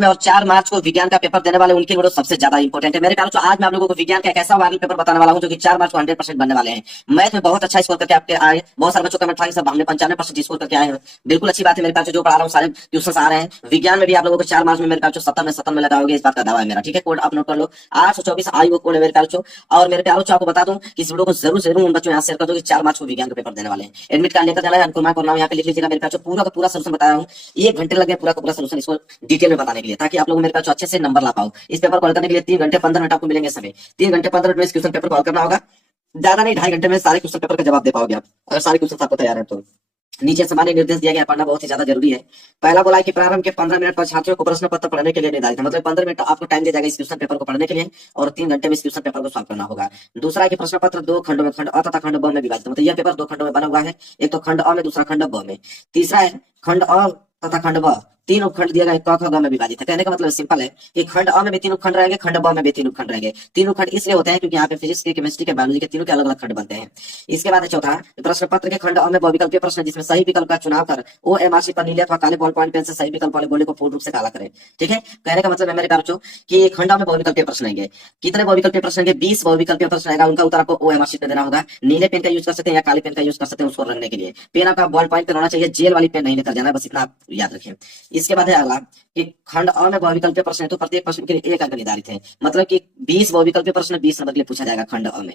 में और 4 मार्च को विज्ञान का पेपर देने वाले उनके लिए वो सबसे ज्यादा इंपॉर्टेंट है। मेरे प्यारों, आज मैं आप लोगों को विज्ञान का एक ऐसा वायरल पेपर बताने वाला हूं जो कि 4 मार्च को 100% बनने वाले हैं। मैथ में बहुत अच्छा स्कोर करके आपके आए, बहुत सारे बच्चों का कमेंट था, सब हमने 95% स्कोर करके आए हैं। बिल्कुल अच्छी बात है मेरे प्यारों, जो पढ़ा रहा हूँ सारे ट्यूशन आ रहे हैं। विज्ञान में भी आप लोगों को 4 मार्च में मेरे प्यारों 70 में लगाओगे, इस बात का दावा है मेरा। ठीक है, कोड आप नोट कर लो, 824 आयु कोड है मेरे प्यारों। और मेरे प्यारों आपको बता दूं कि इस वीडियो को जरूर जरूर उन बच्चों यहाँ शेयर कर दो कि 4 मार्च को विज्ञान का पेपर देने वाले हैं। एडमिट कार्ड लेकर जाना है, अनुकुमार को नाम यहाँ पे लिख लीजिएगा मेरे प्यारों। पूरा का पूरा सोल्यूशन बता रहा हूँ, 1 घंटे लगे पूरा का पूरा सोल्यूशन इसको डिटेल में बताने के लिए, ताकि आप लोग मेरे पास अच्छे से नंबर ला पाओ। इस पेपर को हल करने के लिए 3 घंटे 15 मिनट आपको मिलेंगे समय। 3 घंटे 15 मिनट में इस क्वेश्चन पेपर को हल करना होगा, ज्यादा नहीं, 2.5 घंटे में सारे क्वेश्चन पेपर का जवाब दे पाओगे आप, अगर सारे क्वेश्चन आपको तैयार है तो। नीचे सामान्य निर्देश दिया गया, पढ़ना बहुत ही ज्यादा जरूरी है। पहला बोला है कि प्रारंभ के 15 मिनट पर छात्रों को प्रश्न पत्र पढ़ने के लिए निर्धारित है, मतलब 15 मिनट आपको टाइम दिया जाएगा इस क्वेश्चन पेपर को पढ़ने के लिए, और 3 घंटे में इस क्वेश्चन पेपर को सॉल्व करना होगा। दूसरा है कि प्रश्न पत्र 2 खंडों में, खंड अ तथा खंड ब में विभाजित, मतलब यह पेपर 2 खंडों में बना हुआ है, एक तो खंड अ में, दूसरा खंड ब में। तीसरा है खंड अ तथा खंड ब 3 उपखंड दिया गया, क ख ग में विभाजित है। कहने का मतलब सिंपल है कि खंड अ में भी 3 उपखंड रहेंगे, खंड ब में भी 3 उपखंड रहेंगे। 3 उपखंड इसलिए होते हैं क्योंकि यहाँ पे फिजिक्स के, केमिस्ट्री के, बायोलॉजी के तीनों के अलग अलग खंड बनते हैं। इसके बाद चौथा, प्रश्न पत्र के खंड अ में बहुविकल्पीय प्रश्न, जिसमें सही विकल्प का चुनाव कर OMR पर नीले अथवा काले बॉल पॉइंट पेन से सही विकल्प वाले गोले को पूर्ण रूप से काला करें। ठीक है, कहने का मतलब है मेरे प्यारों कि खंड अ में बहुविकल्पीय प्रश्न आएंगे। कितने बहुविकल्पीय प्रश्न आएंगे? 20 बहुविकल्पीय प्रश्न आएगा, उनका उत्तर आपको OMR पे देना होगा। नीले पेन का यूज कर सकते हैं या काले पेन का यूज कर सकते हैं उसको रंगने के लिए। पेन आपका बॉल पॉइंट पेन होना चाहिए, जेल वाली पेन नहीं लेकर जाना, बस इतना आप याद रखें। इसके बाद है अगला कि खंड अ में बहुविकल्पीय प्रश्न है तो प्रत्येक प्रश्न के लिए 1 अंक निर्धारित है, मतलब कि 20 बहुविकल्पीय प्रश्न 20 नंबर के लिए पूछा जाएगा खंड अ में।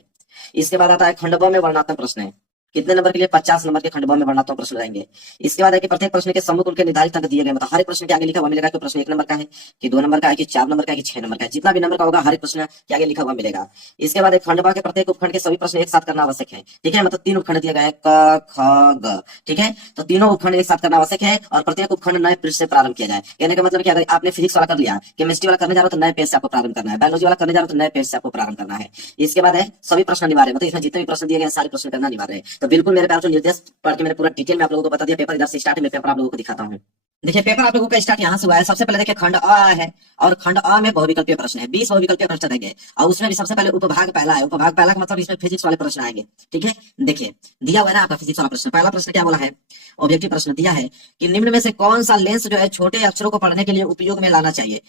इसके बाद आता है खंड ब में वर्णनात्मक प्रश्न है, कितने नंबर के लिए? 50 नंबर के खंड ब में वर्णनात्मक प्रश्न रहेंगे। इसके बाद है कि प्रत्येक प्रश्न के सम्मुख उनके निर्धारित अंक दिए गए, मतलब हर एक प्रश्न के आगे लिखा हुआ मिलेगा कि प्रश्न 1 नंबर का है, कि 2 नंबर का है, कि 4 नंबर का है, कि 6 नंबर का है। जितना भी नंबर का होगा हर एक प्रश्न के आगे लिखा हुआ मिलेगा। इसके बाद खंड ब के प्रत्येक उपखंड के सभी प्रश्न एक साथ करना आवश्यक है। ठीक है, मतलब 3 उपखंड दिए गए हैं, क ख ग। ठीक है, तो तीनों उपखंड एक साथ करना आवश्यक है, और प्रत्येक उपखंड नए पृष्ठ से प्रारंभ किया जाए। कहने का मतलब कि अगर आपने फिजिक्स वाला कर लिया, केमिस्ट्री वाला करने जा रहे हो तो नए पेज से आपको प्रारंभ करना है, बायोलॉजी वाला करने जा रहे हो तो नए पेज से आपको प्रारंभ करना है। इसके बाद है सभी प्रश्न अनिवार्य, मतलब इसमें जितने भी प्रश्न दिए गए सारे प्रश्न करना अनिवार्य है। तो बिल्कुल मेरे प्यार निर्देश पढ़ के मैंने पूरा डिटेल में आप लोगों को बता दिया। पेपर इधर से स्टार्ट है, मैं पेपर आप लोगों को दिखाता हूँ। देखिए, पेपर आप लोगों का स्टार्ट यहाँ से हुआ है। सबसे पहले देखिए खंड अ है, और खंड अ में बहुविकल्पीय प्रश्न है, 20 बहुविकल्पीय प्रश्न रहेंगे, और उसमें भी सबसे पहले उपभाग पहला है। उपभाग पहला का मतलब इसमें फिजिक्स वाले प्रश्न आएंगे। ठीक है, देखिए दिया हुआ है ना आपका फिजिक्स वाला प्रश्न। पहला प्रश्न क्या बोला है? ऑब्जेक्टिव प्रश्न दिया है कि निम्न में से कौन सा लेंस जो है छोटे अक्षरों को पढ़ने के लिए उपयोग में लाना चाहिए।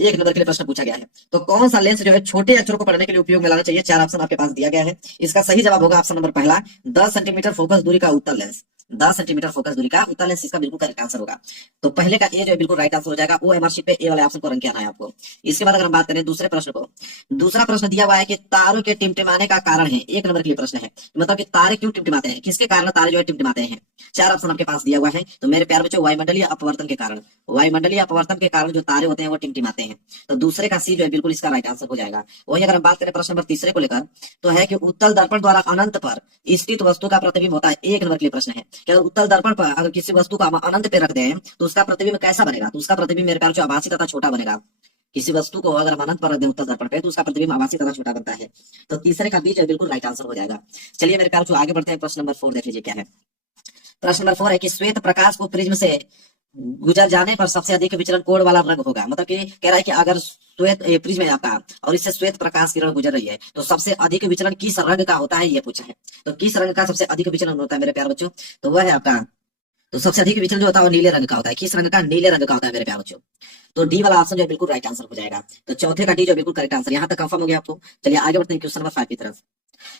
1 नंबर के लिए प्रश्न पूछा गया है, तो कौन सा लेंस जो है छोटे अक्षरों को पढ़ने के लिए उपयोग में लाना चाहिए? 4 ऑप्शन आपके पास दिया गया है। इसका सही जवाब होगा ऑप्शन नंबर पहला, 10 सेंटीमीटर फोकस दूरी का उत्तल लेंस। 10 सेंटीमीटर फोकस दूरी का उत्तल लेंस इसका बिल्कुल करेक्ट आंसर होगा। तो पहले का ए जो है बिल्कुल राइट आंसर हो जाएगा। OMR शीट पे ए वाले ऑप्शन को रंग के आना है आपको। इसके बाद अगर हम बात करें दूसरे प्रश्न को, दूसरा प्रश्न दिया हुआ है कि तारों के टिमटिमाने का कारण है। 1 नंबर के लिए प्रश्न है, मतलब कि तारे क्यों टिमटिमाते हैं, किसके कारण तारे जो है टिमटिमाते हैं। 4 ऑप्शन आपके पास दिया हुआ है। तो मेरे प्यार बच्चों, वायुमंडलीय अपवर्तन के कारण, वायुमंडलीय अपवर्तन के कारण जो तारे होते हैं वो टिमटिमाते हैं। तो दूसरे का सी जो है बिल्कुल इसका राइट आंसर हो जाएगा। वही अगर हम बात करें प्रश्न नंबर तीसरे को लेकर, तो है कि उत्तल दर्पण द्वारा अनंत पर स्थित वस्तु का प्रतिबिंब होता है। 1 नंबर के लिए प्रश्न है कि अगर उत्तल दर्पण पर अगर किसी वस्तु को हम अनंत पे रख दें तो उसका प्रतिबिंब कैसा बनेगा? तो उसका प्रतिबिंब मेरे प्यार आभासी तथा छोटा बनेगा। किसी वस्तु को अगर हम अनंत पर रख दें उत्तल दर्पण पे तो उसका प्रतिबिंब आभासी तथा छोटा बनता है। तो तीसरे का बीच बिल्कुल राइट आंसर हो जाएगा। चलिए मेरे प्यार आगे बढ़ते हैं। प्रश्न नंबर 4 देख लीजिए क्या है। प्रश्न नंबर 4 है कि श्वेत प्रकाश को प्रिज्म से गुजर जाने पर सबसे अधिक विचलन कोण वाला रंग होगा। मतलब कि कह रहा है कि अगर श्वेत प्रिज्म है आपका और इससे श्वेत प्रकाश किरण गुजर रही है तो सबसे अधिक विचलन किस रंग का होता है, ये पूछा है। तो किस रंग का सबसे अधिक विचलन होता है मेरे प्यार बच्चों? तो वह है आपका, तो सबसे अधिक विचलन जो होता है वो नीले रंग का होता है। किस रंग का? नीले रंग का होता है मेरे प्यार बच्चों। तो डी वाला ऑप्शन जो है बिल्कुल राइट आंसर हो जाएगा। तो चौथे का डी जो बिल्कुल करेक्ट आंसर, यहाँ तक कंफर्म हो गया आपको। चलिए आगे बढ़ते हैं क्वेश्चन नंबर 5 की तरफ।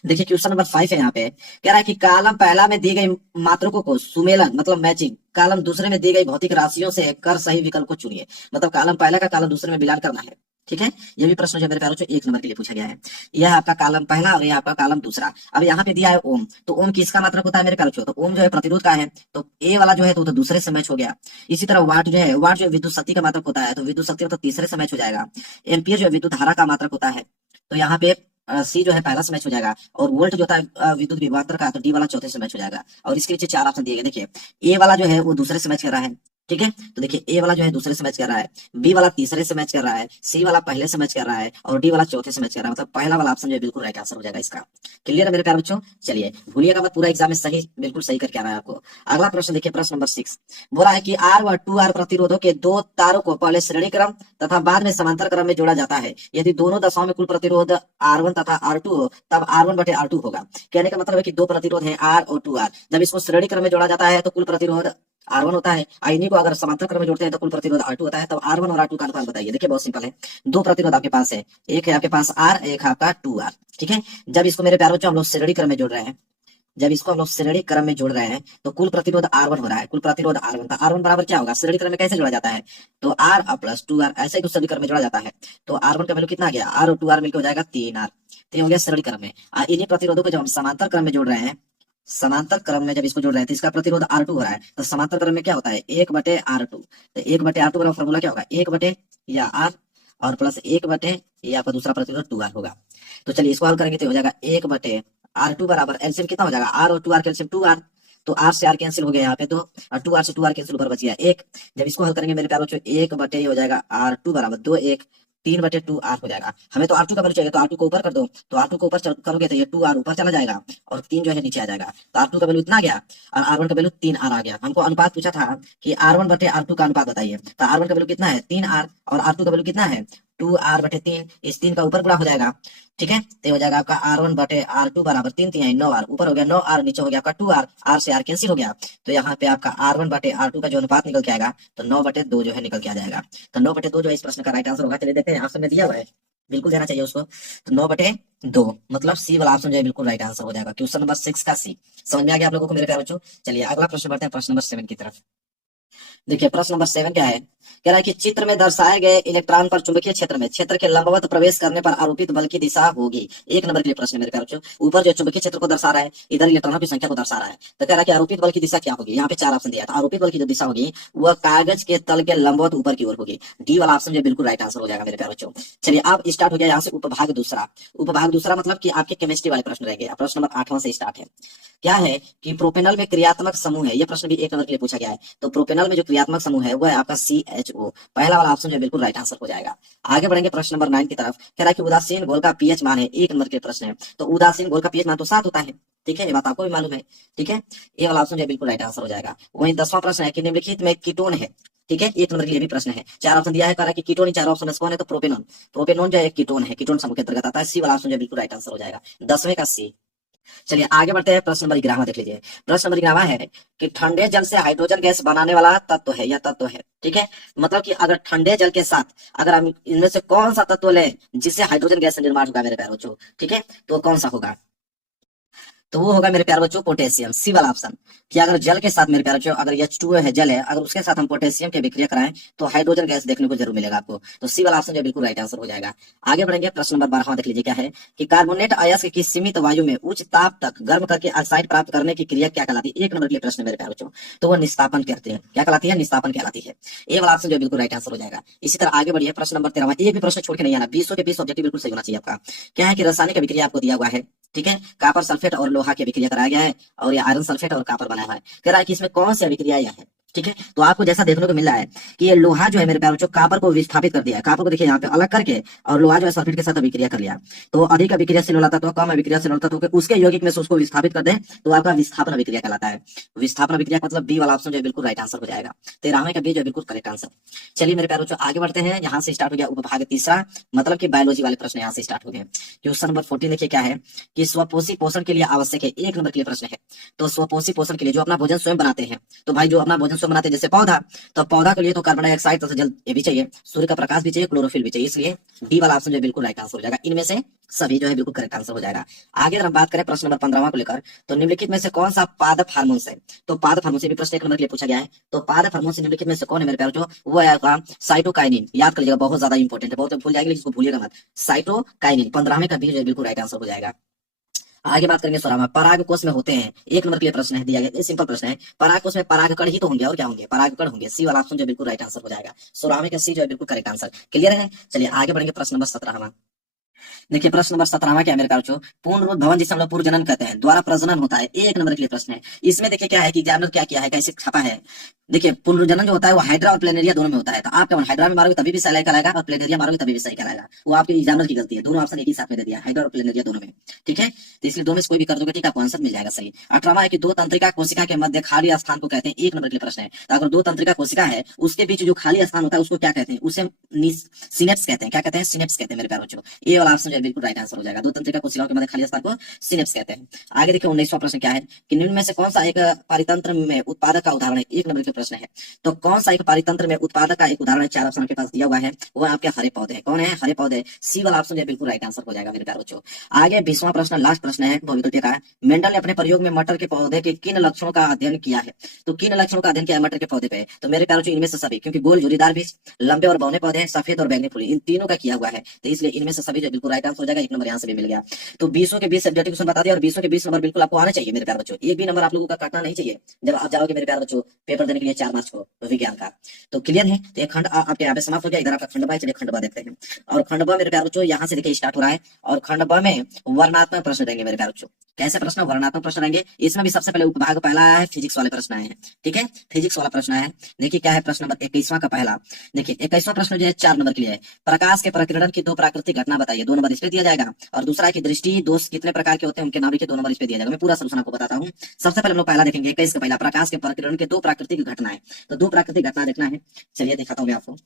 देखिए क्वेश्चन नंबर 5 है, यहाँ पे कह रहा है कि कॉलम पहला में दी गई मात्रकों को सुमेलन मतलब मैचिंग, कॉलम दूसरे में दी गई भौतिक राशियों से कर सही विकल्प को चुनिए। मतलब कॉलम पहला का कॉलम दूसरे में मिलान करना है। ठीक है, ये भी प्रश्न जो मेरे प्यारों 1 नंबर के लिए पूछा गया है। यह आपका कॉलम पहला और यह आपका कॉलम दूसरा। अब यहाँ पे दिया है ओम, तो ओम किसका मात्रक होता है मेरे प्यारों? तो ओम जो है प्रतिरोध का है, तो ए वाला जो है तो दूसरे से मैच हो गया। इसी तरह वाट जो है, वाट जो है विद्युत शक्ति का मात्रक होता है, तो विद्युत शक्ति मतलब तीसरे से मैच हो जाएगा। एम्पियर जो है विद्युत धारा का मात्रक होता है, तो यहाँ पे सी जो है पहला से मैच हो जाएगा। और वोल्ट जो होता है विद्युत विभवांतर का, तो डी वाला चौथे से मैच हो जाएगा। और इसके नीचे 4 ऑप्शन दिए गए। देखिए ए वाला जो है वो दूसरे से मैच कर रहा है। ठीक है, तो देखिए ए वाला जो है दूसरे से मैच कर रहा है, बी वाला तीसरे से मैच कर रहा है, सी वाला पहले से मैच कर रहा है, और डी वाला चौथे से मैच कर रहा है। मतलब पहला वाला ऑप्शन जो है बिल्कुल राइट आंसर हो जाएगा इसका। क्लियर है मेरे प्यारे बच्चों? चलिए भूलिएगा मत, पूरा एग्जाम में सही बिल्कुल सही करके आना है आपको। अगला प्रश्न देखिए, प्रश्न नंबर 6 बोला है कि आर व 2R प्रतिरोधों के 2 तारों को पहले श्रेणी क्रम तथा बाद में समांतर क्रम में जोड़ा जाता है। यदि दोनों दशाओं में कुल प्रतिरोध R1 तथा R2 हो तब R1/R2 होगा। कहने का मतलब है कि 2 प्रतिरोध है R और 2R, जब इसको श्रेणी क्रम में जोड़ा जाता है तो कुल प्रतिरोध R1 होता है। इन्हीं को अगर समांतर क्रम में जोड़ते हैं तो कुल प्रतिरोध R2 होता है। तो R1 और R2 का अनुपात बताइए। देखिए बहुत सिंपल है, दो प्रतिरोध आपके पास है, एक है आपके पास R, एक है आपका 2R। ठीक है, जब इसको मेरे प्यारे बच्चों हम लोग श्रेणी क्रम में जोड़ रहे हैं, जब इसको हम लोग श्रेणी क्रम में जोड़ रहे हैं तो कुल प्रतिरोध R1 हो रहा है, कुल प्रतिरोध R1 था। R1 बराबर क्या होगा, श्रेणी क्रम में कैसे जोड़ा जाता है, तो R प्लस 2R, ऐसे ही कुछ श्रेणी क्रम में जोड़ा जाता है। तो R1 का वैल्यू कितना आ गया, R और 2R मिलकर हो जाएगा 3R। तो ये हो गया श्रेणी क्रम में। इन्हीं प्रतिरोधों को जब हम समांतर क्रम में जोड़ रहे हैं, समांतर क्रम में जब इसको जोड़ रहे हैं तो इसका प्रतिरोध R2 हो रहा है। तो समांतर क्रम में क्या होता है, 1/R2। तो 1/R2 बराबर फॉर्मूला क्या होगा, 1 या R और प्लस 1 ये आपका दूसरा प्रतिरोध 2R होगा। तो चलिए इसको हल करेंगे तो हो जाएगा 1/R2 बराबर एलसीएम कितना हो जाएगा, R और 2R कैंसिल 2R। तो R से R कैंसिल हो गया यहाँ पे, तो 2R से 2R कैंसिल, ऊपर बच गया 1। जब इसको हल करेंगे मेरे प्यारे बच्चों, 1 हो जाएगा R2 बराबर 2, 1 3/2R हो जाएगा। हमें तो R2 का वैल्यू चाहिए, तो R2 को ऊपर कर दो, तो R2 को ऊपर करोगे तो ये 2R ऊपर चला जाएगा और 3 जो है नीचे आ जाएगा। तो R2 का वैल्यू इतना आ गया और R1 का वैल्यू 3R आ गया। हमको अनुपात पूछा था कि R1/R2 का अनुपात बताइए, तो R1 का वैल्यू कितना है 3R और R2 का वैल्यू कितना है 2R/3। इस 3 का ऊपर गुणा हो जाएगा। ठीक है, तो हो जाएगा आपका R1/R2 बराबर 3 3 9R, ऊपर हो गया 9R, नीचे हो गया आपका 2R, R से R कैंसिल हो गया। तो यहाँ पे आपका R1/R2 का जो अनुपात निकल के आएगा तो 9/2 जो है निकल के आ जाएगा। तो 9/2 जो है इस प्रश्न का राइट आंसर होगा। चलिए देखते हैं, ऑप्शन में दिया हुआ है, बिल्कुल देना चाहिए उसको। तो 9/2 मतलब सी वाला ऑप्शन जो है बिल्कुल राइट आंसर हो जाएगा। क्वेश्चन नंबर 6 का सी। समझ में आ गया आप लोगों को मेरे प्यारे बच्चों। चलिए अगला प्रश्न बढ़ते हैं, प्रश्न नंबर 7 की तरफ। देखिए प्रश्न नंबर 7 क्या है, कह रहा है कि चित्र में दर्शाए गए इलेक्ट्रॉन पर चुंबकीय क्षेत्र में क्षेत्र के लंबवत प्रवेश करने पर आरोपित बल की दिशा होगी। एक नंबर के लिए प्रश्न मेरे प्यारे बच्चों। ऊपर जो चुंबकीय क्षेत्र को दर्शा रहा है, इधर इलेक्ट्रॉनों की संख्या को दर्शा रहा है। तो कह रहा है कि आरोपित बल की दिशा क्या होगी। यहाँ पे 4 ऑप्शन दिया था। आरोपित बल की जो दिशा होगी वह कागज के तल के लंबवत ऊपर की ओर होगी। डी वाला ऑप्शन जो बिल्कुल राइट आंसर हो जाएगा मेरे प्यारे बच्चों। चलिए अब स्टार्ट हो गया यहाँ से उपभाग दूसरा। उपभाग दूसरा मतलब कि आपके केमिस्ट्री वाले प्रश्न रहेंगे। प्रश्न नंबर 8वां से स्टार्ट है। क्या है कि प्रोपेनल में क्रियात्मक समूह है, यह प्रश्न भी एक नंबर के लिए पूछा गया है। तो प्रोपेनल में जो क्रियात्मक समूह है वो है आपका CHO। पहला वाला ऑप्शन जो बिल्कुल राइट आंसर हो जाएगा। आगे बढ़ेंगे प्रश्न नंबर 9 की तरफ। कह रहा है कि उदासीन घोल का पीएच मान है, एक नंबर के प्रश्न है। तो उदासीन घोल का पीएच मान तो 7 होता है। ठीक है, ये बात आपको भी मालूम है। ठीक है, ये वाला ऑप्शन जो बिल्कुल राइट आंसर हो जाएगा। वहीं 10वां प्रश्न है कि निम्नलिखित में कीटोन है। ठीक है, एक नंबर के लिए भी प्रश्न है। 4 ऑप्शन दिया है, कह रहा है कि कीटोन, 4 ऑप्शन कौन है, तो प्रोपेनॉन। प्रोपेनॉन जो है कीटोन है, कीटोन समूह के अंतर्गत आता है। सी वाला ऑप्शन जो बिल्कुल राइट आंसर हो जाएगा, 10वें का सी। चलिए आगे बढ़ते हैं, प्रश्न नंबर 11 देख लीजिए। प्रश्न नंबर 11 है कि ठंडे जल से हाइड्रोजन गैस बनाने वाला तत्व है, यह तत्व है। ठीक है, मतलब कि अगर ठंडे जल के साथ अगर हम इनमें से कौन सा तत्व लें जिससे हाइड्रोजन गैस निर्माण होगा मेरे प्यारे बच्चों। ठीक है, तो कौन सा होगा, तो वो होगा मेरे प्यारे बच्चों पोटेशियम। सी वाला ऑप्शन कि अगर जल के साथ मेरे प्यारे बच्चों, अगर H2O है जल है, अगर उसके साथ हम पोटेशियम की विक्रिया कराएं तो हाइड्रोजन गैस देखने को जरूर मिलेगा आपको। तो सी वाला ऑप्शन जो बिल्कुल राइट आंसर हो जाएगा। आगे बढ़ेंगे, प्रश्न नंबर 12वां देख लीजिए। क्या है कि कार्बोनेट अयस्क की सीमित वायु में उच्च ताप तक गर्म करके ऑक्साइड प्राप्त करने की क्रिया क्या कहलाती है। एक नंबर के लिए प्रश्न मेरे प्यारे बच्चों। तो वो निस्तापन कहते हैं। क्या कहलाती है, निस्तापन कहलाती है। ये वाला ऑप्शन जो बिल्कुल राइट आंसर हो जाएगा। इसी तरह आगे बढ़िए, प्रश्न नंबर 13वां। एक भी प्रश्न छोड़ के नहीं आना, 20 के 20 ऑब्जेक्टिव बिल्कुल सही होना चाहिए आपका। क्या है कि रासायनिक अभिक्रिया आपको दिया हुआ है। ठीक है, कॉपर सल्फेट और लोहा की अभिक्रिया कराया गया है और ये आयरन सल्फेट और कॉपर बनाया हुआ है। कह रहा है कि इसमें कौन सी अभिक्रिया यह है। ठीक है, तो आपको जैसा देखने को मिल रहा है कि ये लोहा जो है मेरे प्यारे बच्चों कॉपर को विस्थापित कर दिया है। कॉपर को देखिए यहाँ पे अलग करके और लोहा जो है सल्फेट के साथ अभिक्रिया कर लिया। तो अधिक अभिक्रियाशील वाला तत्व कम अभिक्रियाशील वाला तत्व उसके यौगिक में से उसको विस्थापित कर दे तो आपका विस्थापन अभिक्रिया कहलाता है। विस्थापन अभिक्रिया मतलब बी वाला ऑप्शन जो बिल्कुल राइट आंसर हो जाएगा। 13वें का बी जो बिल्कुल करेक्ट आंसर। चलिए मेरे प्यारे बच्चों आगे बढ़ते हैं। यहाँ से स्टार्ट हो गया उपभाग तीसरा, मतलब कि बायोलॉजी वाले प्रश्न यहाँ से स्टार्ट हो गए। क्वेश्चन नंबर 14 देखिए क्या है कि स्वपोषी पोषण के लिए आवश्यक है। एक नंबर के लिए प्रश्न है। तो स्वपोषी पोषण के लिए जो अपना भोजन स्वयं बनाते हैं, तो भाई जो अपना भोजन स्वयं बनाते हैं जैसे पौधा, तो पौधा के लिए तो कार्बन डाइऑक्साइड तथा जल ये भी चाहिए, सूर्य का प्रकाश भी चाहिए, क्लोरोफिल भी चाहिए। इसलिए डी वाला ऑप्शन जो बिल्कुल राइट आंसर हो जाएगा। इनमें से सभी जो है बिल्कुल करेक्ट आंसर हो जाएगा। आगे अगर हम बात करें प्रश्न नंबर 15वां को लेकर, तो निम्नलिखित में से कौन सा पादप हार्मोन है। तो पादप हार्मोन से भी प्रश्न एक नंबर के लिए पूछा गया है। तो पादप हार्मोन से निम्नलिखित में से कौन है मेरे प्यारे जो, वो है आपका साइटोकाइनिन। याद कर लीजिएगा, बहुत ज्यादा इंपॉर्टेंट है, बहुत भूल जाएंगे लेकिन इसको भूलिएगा मत। साइटोकाइनिन 15वें का भी जो बिल्कुल राइट आंसर हो जाएगा। आगे बात करेंगे 16वां, पराग कोष में होते हैं। एक नंबर के लिए प्रश्न है दिया गया, सिंपल प्रश्न है। पराग कोष में परागकण ही तो होंगे और क्या होंगे, परागकण होंगे। सी वाला ऑप्शन जो बिल्कुल राइट आंसर हो जाएगा। 16वें का सी जो है बिल्कुल करेक्ट आंसर। क्लियर है। चलिए आगे बढ़ेंगे, प्रश्न नंबर 17वां। देखिए प्रश्न नंबर 17वां क्या है मेरे प्यारे, पूर्ण रूप भवन जिसे हम लोग पूर्व जनन कहते हैं, द्वारा प्रजनन होता है। एक नंबर के लिए प्रश्न है। इसमें देखिए क्या है कि एग्जामिनर क्या किया है, कैसे छपा है। देखिए पुनर्जनन जो होता है वो हाइड्रा और प्लेनेरिया दोनों में होता है। तो आप क्या हाइड्रा में मारोगे तभी भी सही कहलाएगा और प्लेनेरिया मारोगे तभी भी सही कहलाएगा। वो आपके एग्जामिनर की गलती है, दोनों ऑप्शन एक ही साथ में दे दिया, हाइड्रा और प्लेनेरिया दोनों में। ठीक है, तो इसलिए दोनों में से कोई भी कर दोगे ठीक आपको आंसर मिल जाएगा सही। 18वां है कि दो तंत्रिका कोशिका के मध्य खाली स्थान को कहते हैं। एक नंबर के लिए प्रश्न है। तो अगर दो तंत्रिका कोशिका है उसके बीच जो खाली स्थान होता है उसको क्या कहते हैं, उसे सिनेप्स कहते हैं। क्या कहते हैं, सिनेप्स कहते हैं मेरे प्यारे बच्चों। ये वाला वाला ऑप्शन जो है बिल्कुल राइट आंसर हो जाएगा। दो तंत्रिका कोशिकाओं के मध्य खाली स्थान को सिनेप्स कहते हैं। आगे देखिए 19वां प्रश्न क्या है कि निम्न में से कौन सा एक पारितंत्र में उत्पादक का उदाहरण है। 1 नंबर का प्रश्न है, तो कौन सा एक पारितंत्र में उत्पादक का एक उदाहरण है। 4 ऑप्शन के पास दिया हुआ है, वो आपके हरे पौधे हैं। कौन है? हरे पौधे। सी वाला ऑप्शन जो है बिल्कुल राइट आंसर हो जाएगा मेरे प्यारे बच्चों। आगे 20वां प्रश्न, लास्ट प्रश्न है बहुविकल्पीय का। मेंडल ने अपने प्रयोग में मटर के पौधे के किन लक्षणों का अध्ययन किया है। तो किन लक्षणों का अध्ययन किया है मटर के पौधे पे? तो मेरे प्यारे बच्चों इनमें से सभी, क्योंकि गोल झुर्रीदार बीज, लंबे और बौने पौधे, सफेद और बैंगनी फूल, इन तीनों का किया हुआ है, तो इसलिए इनमें से सभी जो बिल्कुल राइट आंसर हो जाएगा। 1 नंबर यहाँ से भी मिल गया। तो 20 के 20 सब्जेक्टिव क्वेश्चन बता दिया, और 20 के 20 नंबर बिल्कुल आपको आने चाहिए मेरे प्यारे बच्चों। एक भी नंबर आप लोगों का काटना नहीं चाहिए जब आप जाओगे मेरे प्यारे बच्चों पेपर देने के लिए 4 मार्च को विज्ञान का। तो क्लियर है? तो एक खंड आपके यहाँ पे समाप्त हो गया। इधर आपका खंड बा है, चलिए खंड बा देखते हैं। और खंड बा मेरे प्यारे बच्चों यहाँ से देखिए स्टार्ट हो रहा है, और खंड बा में वर्णात्मक प्रश्न देंगे मेरे प्यारे बच्चों। कैसे प्रश्न? वर्णात्मक प्रश्न रहेंगे। इसमें भी सबसे पहले उपभाग पहला आया है, फिजिक्स वाले प्रश्न आए हैं। ठीक है, फिजिक्स वाला प्रश्न है। देखिए क्या है प्रश्न नंबर 21वां का पहला। देखिए 21वां प्रश्न जो है 4 नंबर के लिए है। प्रकाश के प्रकीर्णन की 2 प्राकृतिक घटना बताइए। 2 नंबर इस पे दिया जाएगा। और दूसरा है कि दृष्टि दोष कितने प्रकार के होते हैं, उनके नाम लिखिए। 2 नंबर इस पे दिया जाएगा। मैं पूरा सलूशन आपको बताता हूँ। सबसे पहले हम लोग पहला देखेंगे 21 का पहला, प्रकाश के प्रकीर्णन के 2 प्राकृतिक घटनाएं। तो 2 प्राकृतिक घटना देखना है, चलिए दिखाता हूँ मैं आपको।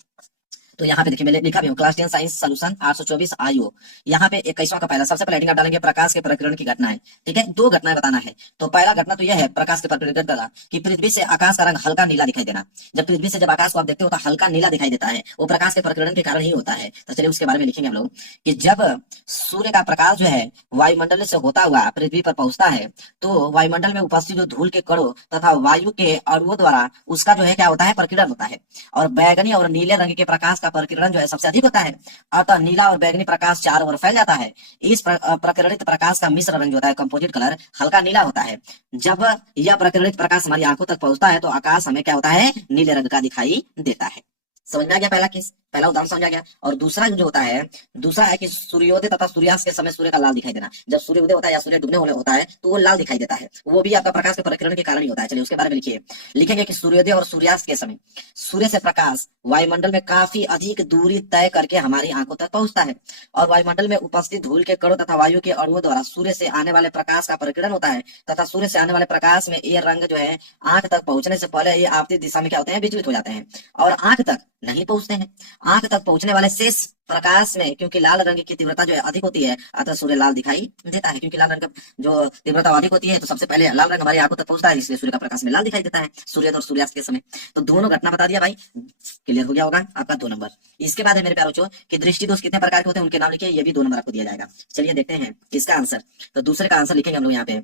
तो यहाँ पे देखिए मैंने लिखा भी हूँ, क्लास 10 साइंस सोल्यूशन 824 आईओ। यहाँ पे 21वां का पहला, सबसे पहले हेडिंग आप डालेंगे प्रकाश के प्रकीर्णन की घटनाएं। ठीक है, 2 घटनाएं बताना है। तो पहला घटना तो यह है प्रकाश के प्रकीर्णन का, कि पृथ्वी से आकाश का रंग हल्का नीला दिखाई देना। जब पृथ्वी से जब आकाश को आप देखते हो तो हल्का नीला दिखाई देता है, वो प्रकाश के प्रकीर्णन के कारण ही होता है। तो चलिए उसके बारे में लिखेंगे हम लोग कि जब सूर्य का प्रकाश जो है वायुमंडल से होता हुआ पृथ्वी पर पहुंचता है, तो वायुमंडल में उपस्थित जो धूल के कणों तथा वायु के अणुओं द्वारा उसका जो है क्या होता है, प्रकीर्णन होता है। और बैगनी और नीले रंग के प्रकाश का प्रकीर्णन जो है सबसे अधिक होता है। अतः नीला और बैगनी प्रकाश चारों ओर फैल जाता है। इस प्रकीर्णित प्रकाश का मिश्र रंग जो होता है, कंपोजिट कलर, हल्का नीला होता है। जब यह प्रकीर्णित प्रकाश हमारी आंखों तक पहुंचता है तो आकाश हमें क्या होता है, नीले रंग का दिखाई देता है। समझ में आ गया पहला केस, पहला उदाहरण समझ आ गया। और दूसरा जो होता है, दूसरा है कि सूर्योदय तथा सूर्यास्त के समय सूर्य का लाल दिखाई देना। जब सूर्योदय होता है या सूर्य डूबने वाला होता है तो वो लाल दिखाई देता है, वो भी आपका प्रकाश के प्रकीर्णन के कारण ही होता है। चलिए उसके बारे में लिखिए। लिखेंगे कि सूर्योदय और सूर्यास्त के समय सूर्य से प्रकाश वायुमंडल में काफी अधिक दूरी तय करके हमारी आंखों तक पहुंचता है, और वायुमंडल में उपस्थित धूल के कणों तथा वायु के अणुओं द्वारा सूर्य से आने वाले प्रकाश का प्रकीर्णन होता है, तथा सूर्य से आने वाले प्रकाश में ये रंग जो है आंख तक पहुंचने से पहले ये आपकी दिशा में क्या होते हैं, विचलित हो जाते हैं और आंख तक नहीं पहुंचते हैं। आंख तक पहुंचने वाले शेष प्रकाश में क्योंकि लाल रंग की तीव्रता जो है अधिक होती है, अतः सूर्य लाल दिखाई देता है। क्योंकि लाल रंग का जो तीव्रता अधिक होती है तो सबसे पहले लाल रंग हमारी आंखों तक पहुंचता है, इसलिए सूर्य का प्रकाश में लाल दिखाई देता है सूर्योदय और सूर्यास्त के समय। तो दोनों घटना बता दिया भाई, क्लियर हो गया होगा आपका 2 नंबर। इसके बाद है मेरे प्यारे बच्चों कि दृष्टि दोष कितने प्रकार के होते हैं, उनके नाम लिखिए। ये भी 2 नंबर आपको दिया जाएगा। चलिए देखते हैं इसका आंसर। तो दूसरे का आंसर लिखेंगे हम लोग यहाँ पे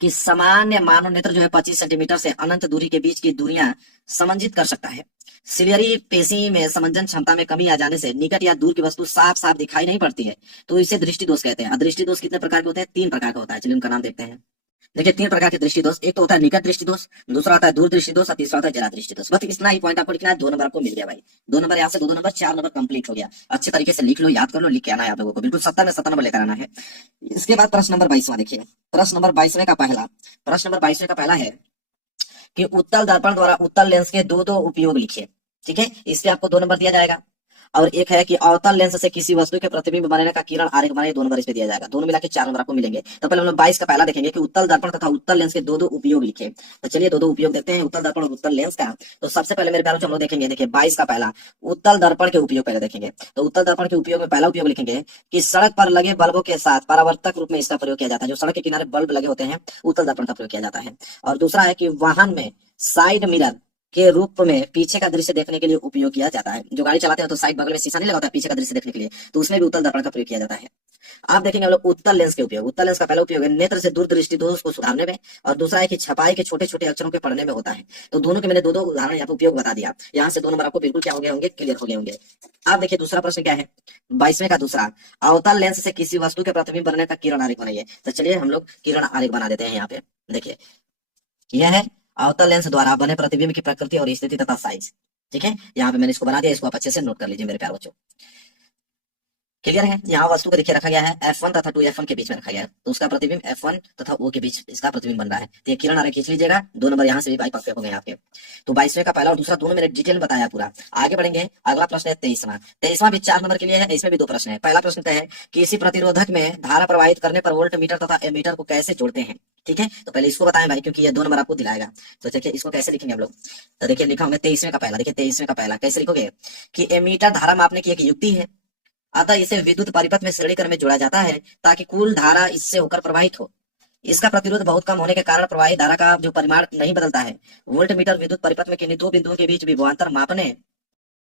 कि सामान्य मानव नेत्र जो है 25 सेंटीमीटर से अनंत दूरी के बीच की दूरियां समंजित कर सकता है। सिलियरी पेशी में समंजन क्षमता में कमी आ जाने से निकट या दूर की वस्तु साफ साफ दिखाई नहीं पड़ती है, तो इसे दृष्टि दोष कहते हैं। दृष्टि दोष कितने प्रकार के होते हैं? 3 प्रकार का होता है। चलिए उनका नाम देखते हैं। देखिए 3 प्रकार के दृष्टि दोष, एक तो होता है निकट दृष्टि दोष, दूसरा होता है दूर दृष्टि दोष, और तीसरा होता है जरा दृष्टि दोष। बस इतना ही पॉइंट आपको लिखना है। 2 नंबर आपको मिल गया भाई। 2 नंबर यहाँ से 2 नंबर 4 नंबर कंप्लीट हो गया। अच्छे तरीके से लिख लो, याद कर लो, लिख के आना है आप लोगों को। बिल्कुल 70 में 70 नंबर लेकर आना है। इसके बाद प्रश्न नंबर 22वां देखिए। प्रश्न नंबर 22वें का पहला, प्रश्न नंबर 22वें का पहला है कि उत्तल दर्पण द्वारा उत्तल लेंस के 2 उपयोग लिखिए। ठीक है, इससे आपको 2 नंबर दिया जाएगा। और एक है कि अवतल लेंस से किसी वस्तु के प्रतिबिंब बनाने का किरण आरेख बनाइए। 2 नंबर इस पे दिया जाएगा। दोनों मिला के 4 नंबर आपको मिलेंगे। तो पहले हम लोग 22 का पहला देखेंगे कि उत्तल दर्पण तथा उत्तल लेंस के 2 उपयोग लिखे। तो चलिए 2 उपयोग देखते हैं उत्तल दर्पण और उत्तल लेंस का। तो सबसे पहले मेरे प्यारों हम लोग देखेंगे, देखिए 22 का पहला उत्तल दर्पण के उपयोग पहले देखेंगे। तो उत्तल दर्पण के उपयोग में पहला उपयोग लिखेंगे कि सड़क पर लगे बल्बों के साथ परावर्तक रूप में इसका प्रयोग किया जाता है। जो सड़क के किनारे बल्ब लगे होते हैं, उत्तल दर्पण का प्रयोग किया जाता है। और दूसरा है कि वाहन में साइड मिरर के रूप में पीछे का दृश्य देखने के लिए उपयोग किया जाता है। जो गाड़ी चलाते हैं तो साइड बगल में शीशा नहीं लगा होता है पीछे का दृश्य देखने के लिए, तो उसमें भी उत्तल दर्पण का प्रयोग किया जाता है। आप देखेंगे हम लोग उत्तल लेंस के उपयोग। उत्तल लेंस का पहला उपयोग है नेत्र से दूर दृष्टि दोष को सुधारने में, और दूसरा है कि छपाई के छोटे छोटे अक्षरों के पढ़ने में होता है। तो दोनों के मैंने 2 उदाहरण यहाँ पे उपयोग बता दिया। यहाँ से 2 नंबर आपको बिल्कुल क्या हो गए होंगे, क्लियर हो गए होंगे। आप देखिए दूसरा प्रश्न क्या है, 22वें का दूसरा, अवतल लेंस से किसी वस्तु के प्रतिबिंब बनने का किरण आरेख बनाइए। तो चलिए हम लोग किरण आरेख बना देते हैं। यहाँ पे देखिए यह है अवतल लेंस द्वारा बने प्रतिबिंब की प्रकृति और स्थिति तथा साइज। ठीक है, यहाँ पे मैंने इसको बना दिया, इसको आप अच्छे से नोट कर लीजिए मेरे प्यारे बच्चों। क्लियर है? यहाँ वस्तु को देखिए रखा गया है F1 तथा 2F1 के बीच में रखा गया है, तो उसका प्रतिबिंब F1 तथा O के बीच इसका प्रतिबिंब बन रहा है। तो ये किरण आरेख खींच लीजिएगा। 2 नंबर यहाँ से भी भाई पक्के हो गए आपके। तो 22वें का पहला और दूसरा दोनों मैंने डिटेल में बताया पूरा। आगे बढ़ेंगे, अगला प्रश्न है 23वां। 23वां भी 4 नंबर के लिए है, इसमें भी 2 प्रश्न है। पहला प्रश्न है कि इसी प्रतिरोधक में धारा प्रवाहित करने पर वोल्ट मीटर तथा एमीटर को कैसे जोड़ते हैं। ठीक है, तो पहले इसको बताएं भाई, क्योंकि ये 2 नंबर आपको दिलाएगा। तो देखिए इसको कैसे लिखेंगे हम लोग। तो देखिए लिखा होंगे 23वें का पहला। देखिए 23वें का पहला कैसे लिखोगे कि एमीटर धारा मापने की एक युक्ति है, अतः इसे विद्युत परिपथ में श्रेणी क्रम में जोड़ा जाता है ताकि कुल धारा इससे होकर प्रवाहित हो। इसका प्रतिरोध बहुत कम होने के कारण प्रवाही धारा का जो परिमाण नहीं बदलता है। वोल्ट मीटर विद्युत परिपथ में किन्हीं दो बिंदुओं के बीच विभवांतर मापने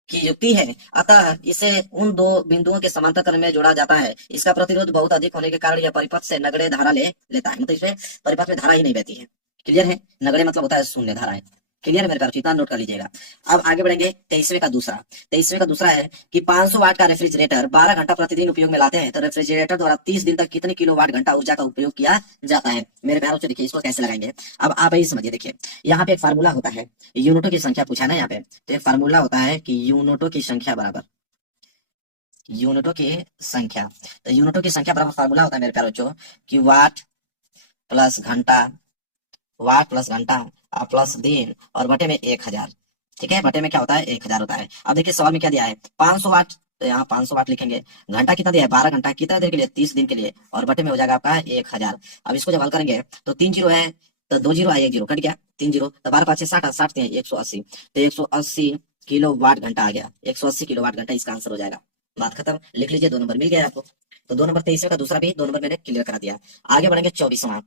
की युक्ति है, अतः इसे उन दो बिंदुओं के समांतर क्रम में जोड़ा जाता है। इसका प्रतिरोध बहुत अधिक होने के कारण यह परिपथ से नगण्य धारा ले लेता है, मतलब इसमें परिपथ में धारा ही नहीं बहती है। क्लियर है? नगण्य मतलब होता है शून्य धाराएं। क्लियर है मेरे प्यारे? इतना नोट कर लीजिएगा। अब आगे बढ़ेंगे 23वें का दूसरा। 23वें का दूसरा है कि 500 वाट का रेफ्रिजरेटर 12 घंटा प्रतिदिन उपयोग में लाते हैं तो रेफ्रिजरेटर द्वारा 30 दिन तक कितने किलोवाट घंटा ऊर्जा का उपयोग किया जाता है। मेरे प्यारों से देखिए इसको कैसे लगाएंगे। अब आप ये समझिए, देखिए यहाँ पे एक फार्मूला होता है, यूनिटों की संख्या पूछा ना यहाँ पे, तो एक फार्मूला होता है कि यूनिटों की संख्या बराबर यूनिटों की संख्या। तो यूनिटों की संख्या बराबर फार्मूला होता है मेरे प्यारों बच्चों कि वाट प्लस घंटा प्लस दिन और बटे में 1000। ठीक है, बटे में क्या होता है 1000 होता है। अब देखिए सवाल में क्या दिया है 500 वाट, तो यहाँ 500 वाट लिखेंगे। घंटा कितना दिया है 12 घंटा, कितना देर के लिए 30 दिन के लिए, और बटे में हो जाएगा आपका 1000। अब इसको जब हल करेंगे तो 3 जीरो है तो 2 जीरो है, 1 जीरो कट गया, 3 जीरो तो 12 5 60 60 180, तो 180 किलो वाट घंटा आ गया। 180 किलो वाट घंटा इसका आंसर हो जाएगा। बात खत्म, लिख लीजिए, 2 नंबर मिल गया आपको। तो 2 नंबर 23वें का दूसरा भी 2 नंबर मैंने क्लियर करा दिया। आगे बढ़ेंगे 24वां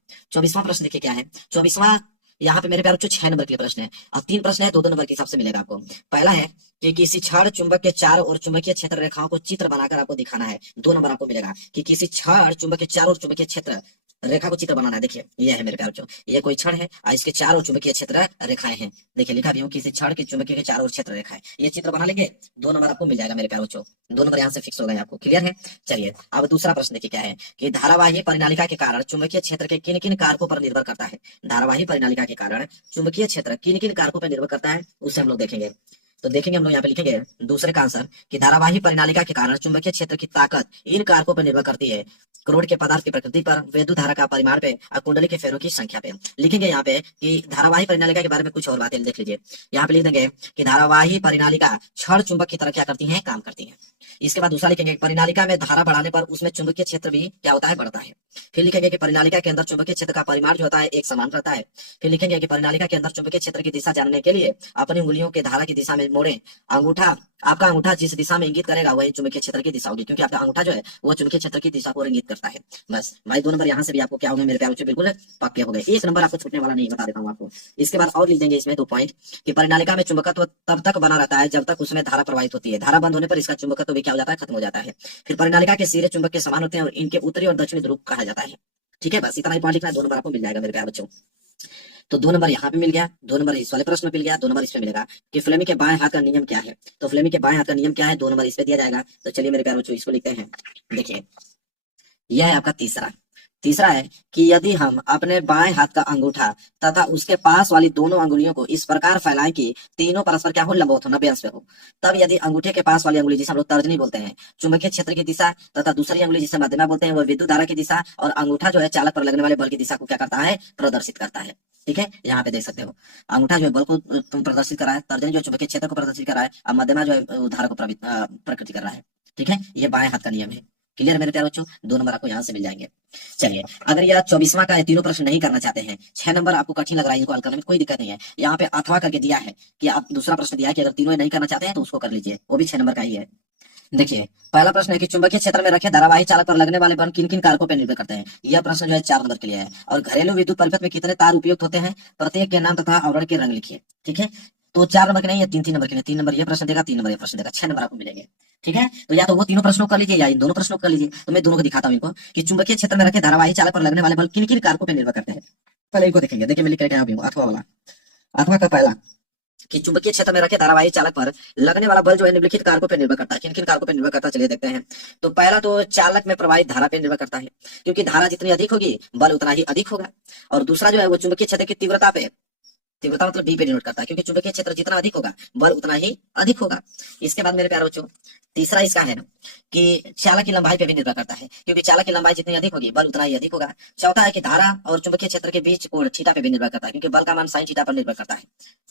प्रश्न। देखिए क्या है 24वां, यहाँ पे मेरे प्यारे बच्चों 6 नंबर के प्रश्न है। अब 3 प्रश्न है, 2 नंबर के हिसाब से मिलेगा आपको। पहला है कि किसी क्षण चुंबक के चारों ओर चुंबकीय क्षेत्र रेखाओं को चित्र बनाकर आपको दिखाना है। 2 नंबर आपको मिलेगा कि किसी क्षण चुंबक के चारों ओर चुंबकीय क्षेत्र रेखा को चित्र बनाना है। देखिए ये है मेरे प्यारे बच्चों, ये कोई क्षण है और इसके चारों चुंबकीय क्षेत्र रेखाएं हैं। देखिए लिखा भी हूँ किसी क्षण के चुंबकीय के चारों ओर क्षेत्र रेखाएं, ये चित्र बना लेंगे। 2 नंबर आपको मिल जाएगा मेरे प्यारे बच्चों। 2 नंबर यहाँ से फिक्स हो गए आपको। क्लियर है? चलिए अब दूसरा प्रश्न देखिए क्या है कि धारावाही परिनालिका के कारण चुंबकीय क्षेत्र के किन किन कारकों पर निर्भर करता है। धारावाही परिनालिका के कारण चुंबकीय क्षेत्र किन किन कारकों पर निर्भर करता है उसे हम लोग देखेंगे। तो देखेंगे हम लोग यहाँ पे लिखेंगे दूसरे का आंसर कि धारावाही परिनालिका के कारण चुंबकीय क्षेत्र की ताकत इन कारकों पर निर्भर करती है। करोड़ के पदार्थ की प्रकृति पर, विद्युत धारा का परिमाण पे और कुंडली के फेरों की संख्या पे। लिखेंगे यहाँ पे कि धारावाही परिनालिका के बारे में कुछ और बातें देख लीजिए। यहाँ पे लिख देंगे कि धारावाही परिनालिका क्षण चुंबक की तरह क्या करती है, काम करती है। इसके बाद दूसरा लिखेंगे परिनालिका में धारा बढ़ाने पर उसमें चुंबकीय क्षेत्र भी क्या होता है, बढ़ता है। फिर लिखेंगे कि परिनालिका के अंदर चुंबकीय क्षेत्र का परिमाण जो होता है एक समान रहता है। फिर लिखेंगे कि परिनालिका के अंदर चुंबकीय क्षेत्र की दिशा जानने के लिए अपनी उंगलियों के धारा की दिशा में मोड़े। अंगूठा, आपका अंगूठा जिस दिशा में इंगित करेगा वही चुंबकीय क्षेत्र की दिशा होगी, क्योंकि आपका अंगूठा जो है वो चुंबकीय क्षेत्र की दिशा को इंगित करता है। बस भाई 2 नंबर यहाँ से भी आपको क्या हो गए मेरे प्यारे बच्चों, बिल्कुल पक्के हो गए। 1 नंबर आपको छूटने वाला नहीं, बता देता हूँ आपको। इसके बाद और लिख देंगे इसमें 2 पॉइंट कि परिनालिका में चुंबकत्व तब तक बना रहता है जब तक उसमें धारा प्रवाहित होती है। धारा बंद होने पर इसका चुंबकत्व भी क्या हो जाता है, खत्म हो जाता है। फिर परिनालिका के सिरे चुंबक के समान होते हैं और इनके उत्तरी और दक्षिणी ध्रुव कहा जाता है। ठीक है, बस इतना ही पॉइंट लिखना है। 2 नंबर आपको मिल जाएगा मेरे प्यारे बच्चों। तो 2 नंबर यहाँ पे मिल गया, 2 नंबर इस वाले प्रश्न में मिल गया, 2 नंबर इसमें मिलेगा कि फ्लेमी के बाएं हाथ का नियम क्या है। तो फ्लेमी के बाएं हाथ का नियम क्या है, 2 नंबर इस पे दिया जाएगा। तो चलिए मेरे प्यारे बच्चों इसको लिखते हैं। देखिए यह है आपका तीसरा है कि यदि हम अपने बाएं हाथ का अंगूठा तथा उसके पास वाली दोनों अंगुलियों को इस प्रकार फैलाएं कि तीनों परस्पर क्या हो, लंबवत हो, 90 अंश पे हो, तब यदि अंगूठे के पास वाली अंगुली जिसे हम लोग तर्जनी बोलते हैं चुंबकीय क्षेत्र की दिशा तथा दूसरी अंगुली जिसे मध्यमा बोलते हैं वो विद्युत धारा की दिशा और अंगूठा जो है चालक पर लगने वाले बल की दिशा को क्या करता है, प्रदर्शित करता है। ठीक है, यहाँ पे देख सकते हो अंगूठा जो है बल को प्रदर्शित कर रहा है, तर्जनी जो है चुंबकीय क्षेत्र को प्रदर्शित कर रहा है और मध्यमा जो है धारा को प्रकृति कर रहा है। ठीक है, ये बाएं हाथ का नियम है। क्लियर है मेरे प्यारे बच्चों? 2 नंबर आपको यहाँ से मिल जाएंगे। चलिए अगर यह 24वां का तीनों प्रश्न नहीं करना चाहते हैं, 6 नंबर आपको कठिन लग रहा है इनको हल करने में, कोई दिक्कत नहीं है। यहाँ पे अथवा करके दिया है कि आप दूसरा प्रश्न दिया है कि अगर तीनों नहीं करना चाहते हैं तो उसको कर लीजिए, वो भी 6 नंबर का ही है। देखिए पहला प्रश्न है कि चुंबकीय क्षेत्र में रखे धारावाही चालक पर लगने वाले बल किन किन कारकों पर निर्भर करते हैं। यह प्रश्न जो है 4 नंबर के लिए है। और घरेलू विद्युत परिपथ में कितने तार उपयुक्त होते हैं, प्रत्येक के नाम तथा आवरण के रंग लिखिए। ठीक है, तो 4 नंबर के नहीं है, 3 नंबर के लिए। 3 नंबर ये प्रश्न देगा, 3 नंबर ये प्रश्न देगा, 6 नंबर आपको मिलेंगे। ठीक है, तो या तो वो तीनों प्रश्नों कर लीजिए या इन दोनों प्रश्नों कर लीजिए। तो मैं दोनों को दिखाता हूँ इनको कि चुंबकीय क्षेत्र में रखे धारावाही चालक पर लगने वाले बल किन किन कारकों पर निर्भर करते हैं। पहले इनको देखेंगे। देखिए मैं लिख करके आया हूँ अथवा वाला। अथवा का पहला कि चुंबकीय क्षेत्र में रखे धारावाही चालक पर लगने वाला बल जो है निम्नलिखित कारकों पर निर्भर करता है। किन किन कारकों पर निर्भर करता है चलिए देखते हैं। तो पहला तो चालक में प्रवाहित धारा पर निर्भर करता है, क्योंकि धारा जितनी अधिक होगी बल उतना ही अधिक होगा। और दूसरा जो है वो चुंबकीय क्षेत्र की तीव्रता पे, तीव्रता मतलब डी पे डिनोट करता है, क्योंकि चुंबकीय क्षेत्र जितना अधिक होगा बल उतना ही अधिक होगा। इसके बाद मेरे प्यारे बच्चों तीसरा इसका है कि चालक की लंबाई पे भी निर्भर करता है, क्योंकि चालक की लंबाई जितनी अधिक होगी बल उतना ही अधिक होगा। चौथा है कि धारा और चुंबकीय क्षेत्र के बीच कोण थीटा पे भी निर्भर करता है, क्योंकि बल का मान साइन थीटा पर निर्भर करता है।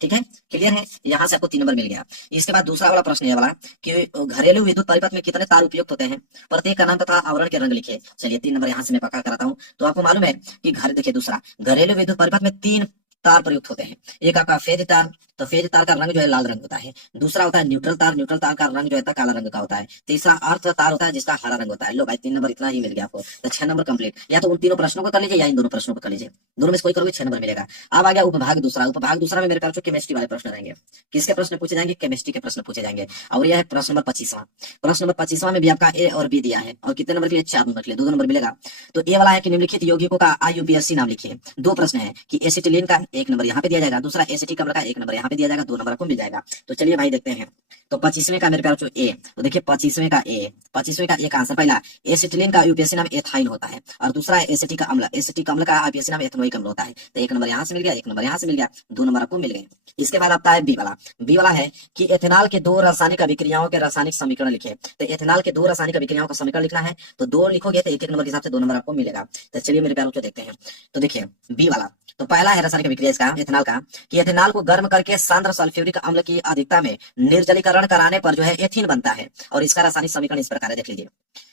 ठीक है, क्लियर है? यहाँ से आपको 3 नंबर मिल गया। इसके बाद दूसरा वाला प्रश्न ये वाला कि घरेलू विद्युत परिपथ में कितने तार उपयुक्त होते हैं, प्रत्येक का नाम तथा आवरण के रंग लिखिए। चलिए 3 नंबर यहाँ से मैं पक्का कराता हूँ। तो आपको मालूम है कि घर देखिए दूसरा घरेलू विद्युत परिपथ में 3 तार प्रयुक्त होते हैं। एक आपका फेज तार, तो फेज तार का रंग जो है लाल रंग होता है। दूसरा होता है न्यूट्रल तार, न्यूट्रल तार का रंग जो है काला रंग का होता है। तीसरा अर्थ तार होता है जिसका हरा रंग होता है। लो भाई 3 नंबर इतना ही मिल गया आपको, तो 6 नंबर कंप्लीट। या तो उन तीनों प्रश्नों को कर लीजिए या इन दोनों प्रश्नों को कर लीजिए, दोनों में से कोई करोगे 6 नंबर मिलेगा। अब आ गया उपभाग दूसरा। उपभाग दूसरा में मेरे पास केमिस्ट्री वाले प्रश्न रहेंगे। किसके प्रश्न पूछे जाएंगे? केमिस्ट्री के प्रश्न पूछे जाएंगे। और यह है प्रश्न नंबर 25वां। प्रश्न नंबर 25वां में भी आपका ए और बी दिया है, और कितने नंबर के लिए? 4 नंबर के लिए 2 नंबर मिलेगा। तो ए वाला है कि निम्नलिखित यौगिकों का आईयूपीएसी नाम लिखिए। दो प्रश्न है कि एसिटिलीन का 1 नंबर यहाँ पे दिया जाएगा, दूसरा एसिटिक अम्ल का 1 नंबर यहाँ पे दिया जाएगा, 2 नंबर आपको मिल जाएगा। तो चलिए भाई देखते हैं। तो 25वें का मेरे प्यारे बच्चों ए, तो देखिए 25वें का ए, 25वें का एक आंसर। पहला एसिटिलीन का यूपीएससी नाम एथाइल होता है, और दूसरा एसिटिक अम्ल, एसिटिक अम्ल का आईपीएससी नाम एथेनोइक अम्ल होता है। तो 1 नंबर यहाँ से मिल गया, 1 नंबर यहाँ से मिल गया, 2 नंबर आपको मिल गए। इसके बाद आता है बी वाला। बी वाला है कि एथेनॉल के 2 रासायनिक अभिक्रियाओं के रासायनिक समीकरण लिखे। तो एथेनॉल के 2 रासायनिक अभिक्रियाओं का समीकरण लिखना है, तो 2 लिखोगे तो 1-1 नंबर के हिसाब से 2 नंबर आपको मिलेगा। तो चलिए मेरे प्यारों को देखते हैं। तो देखिए बी वाला, तो पहला है रासायनिक अभिक्रिया इसका एथेनॉल का, कि एथेनॉल को गर्म करके सांद्र सल्फ्यूरिक अम्ल की अधिकता में निर्जलीकरण कराने पर जो है एथीन बनता है। और इसका रासायनिक समीकरण इस प्रकार है, देख लीजिए।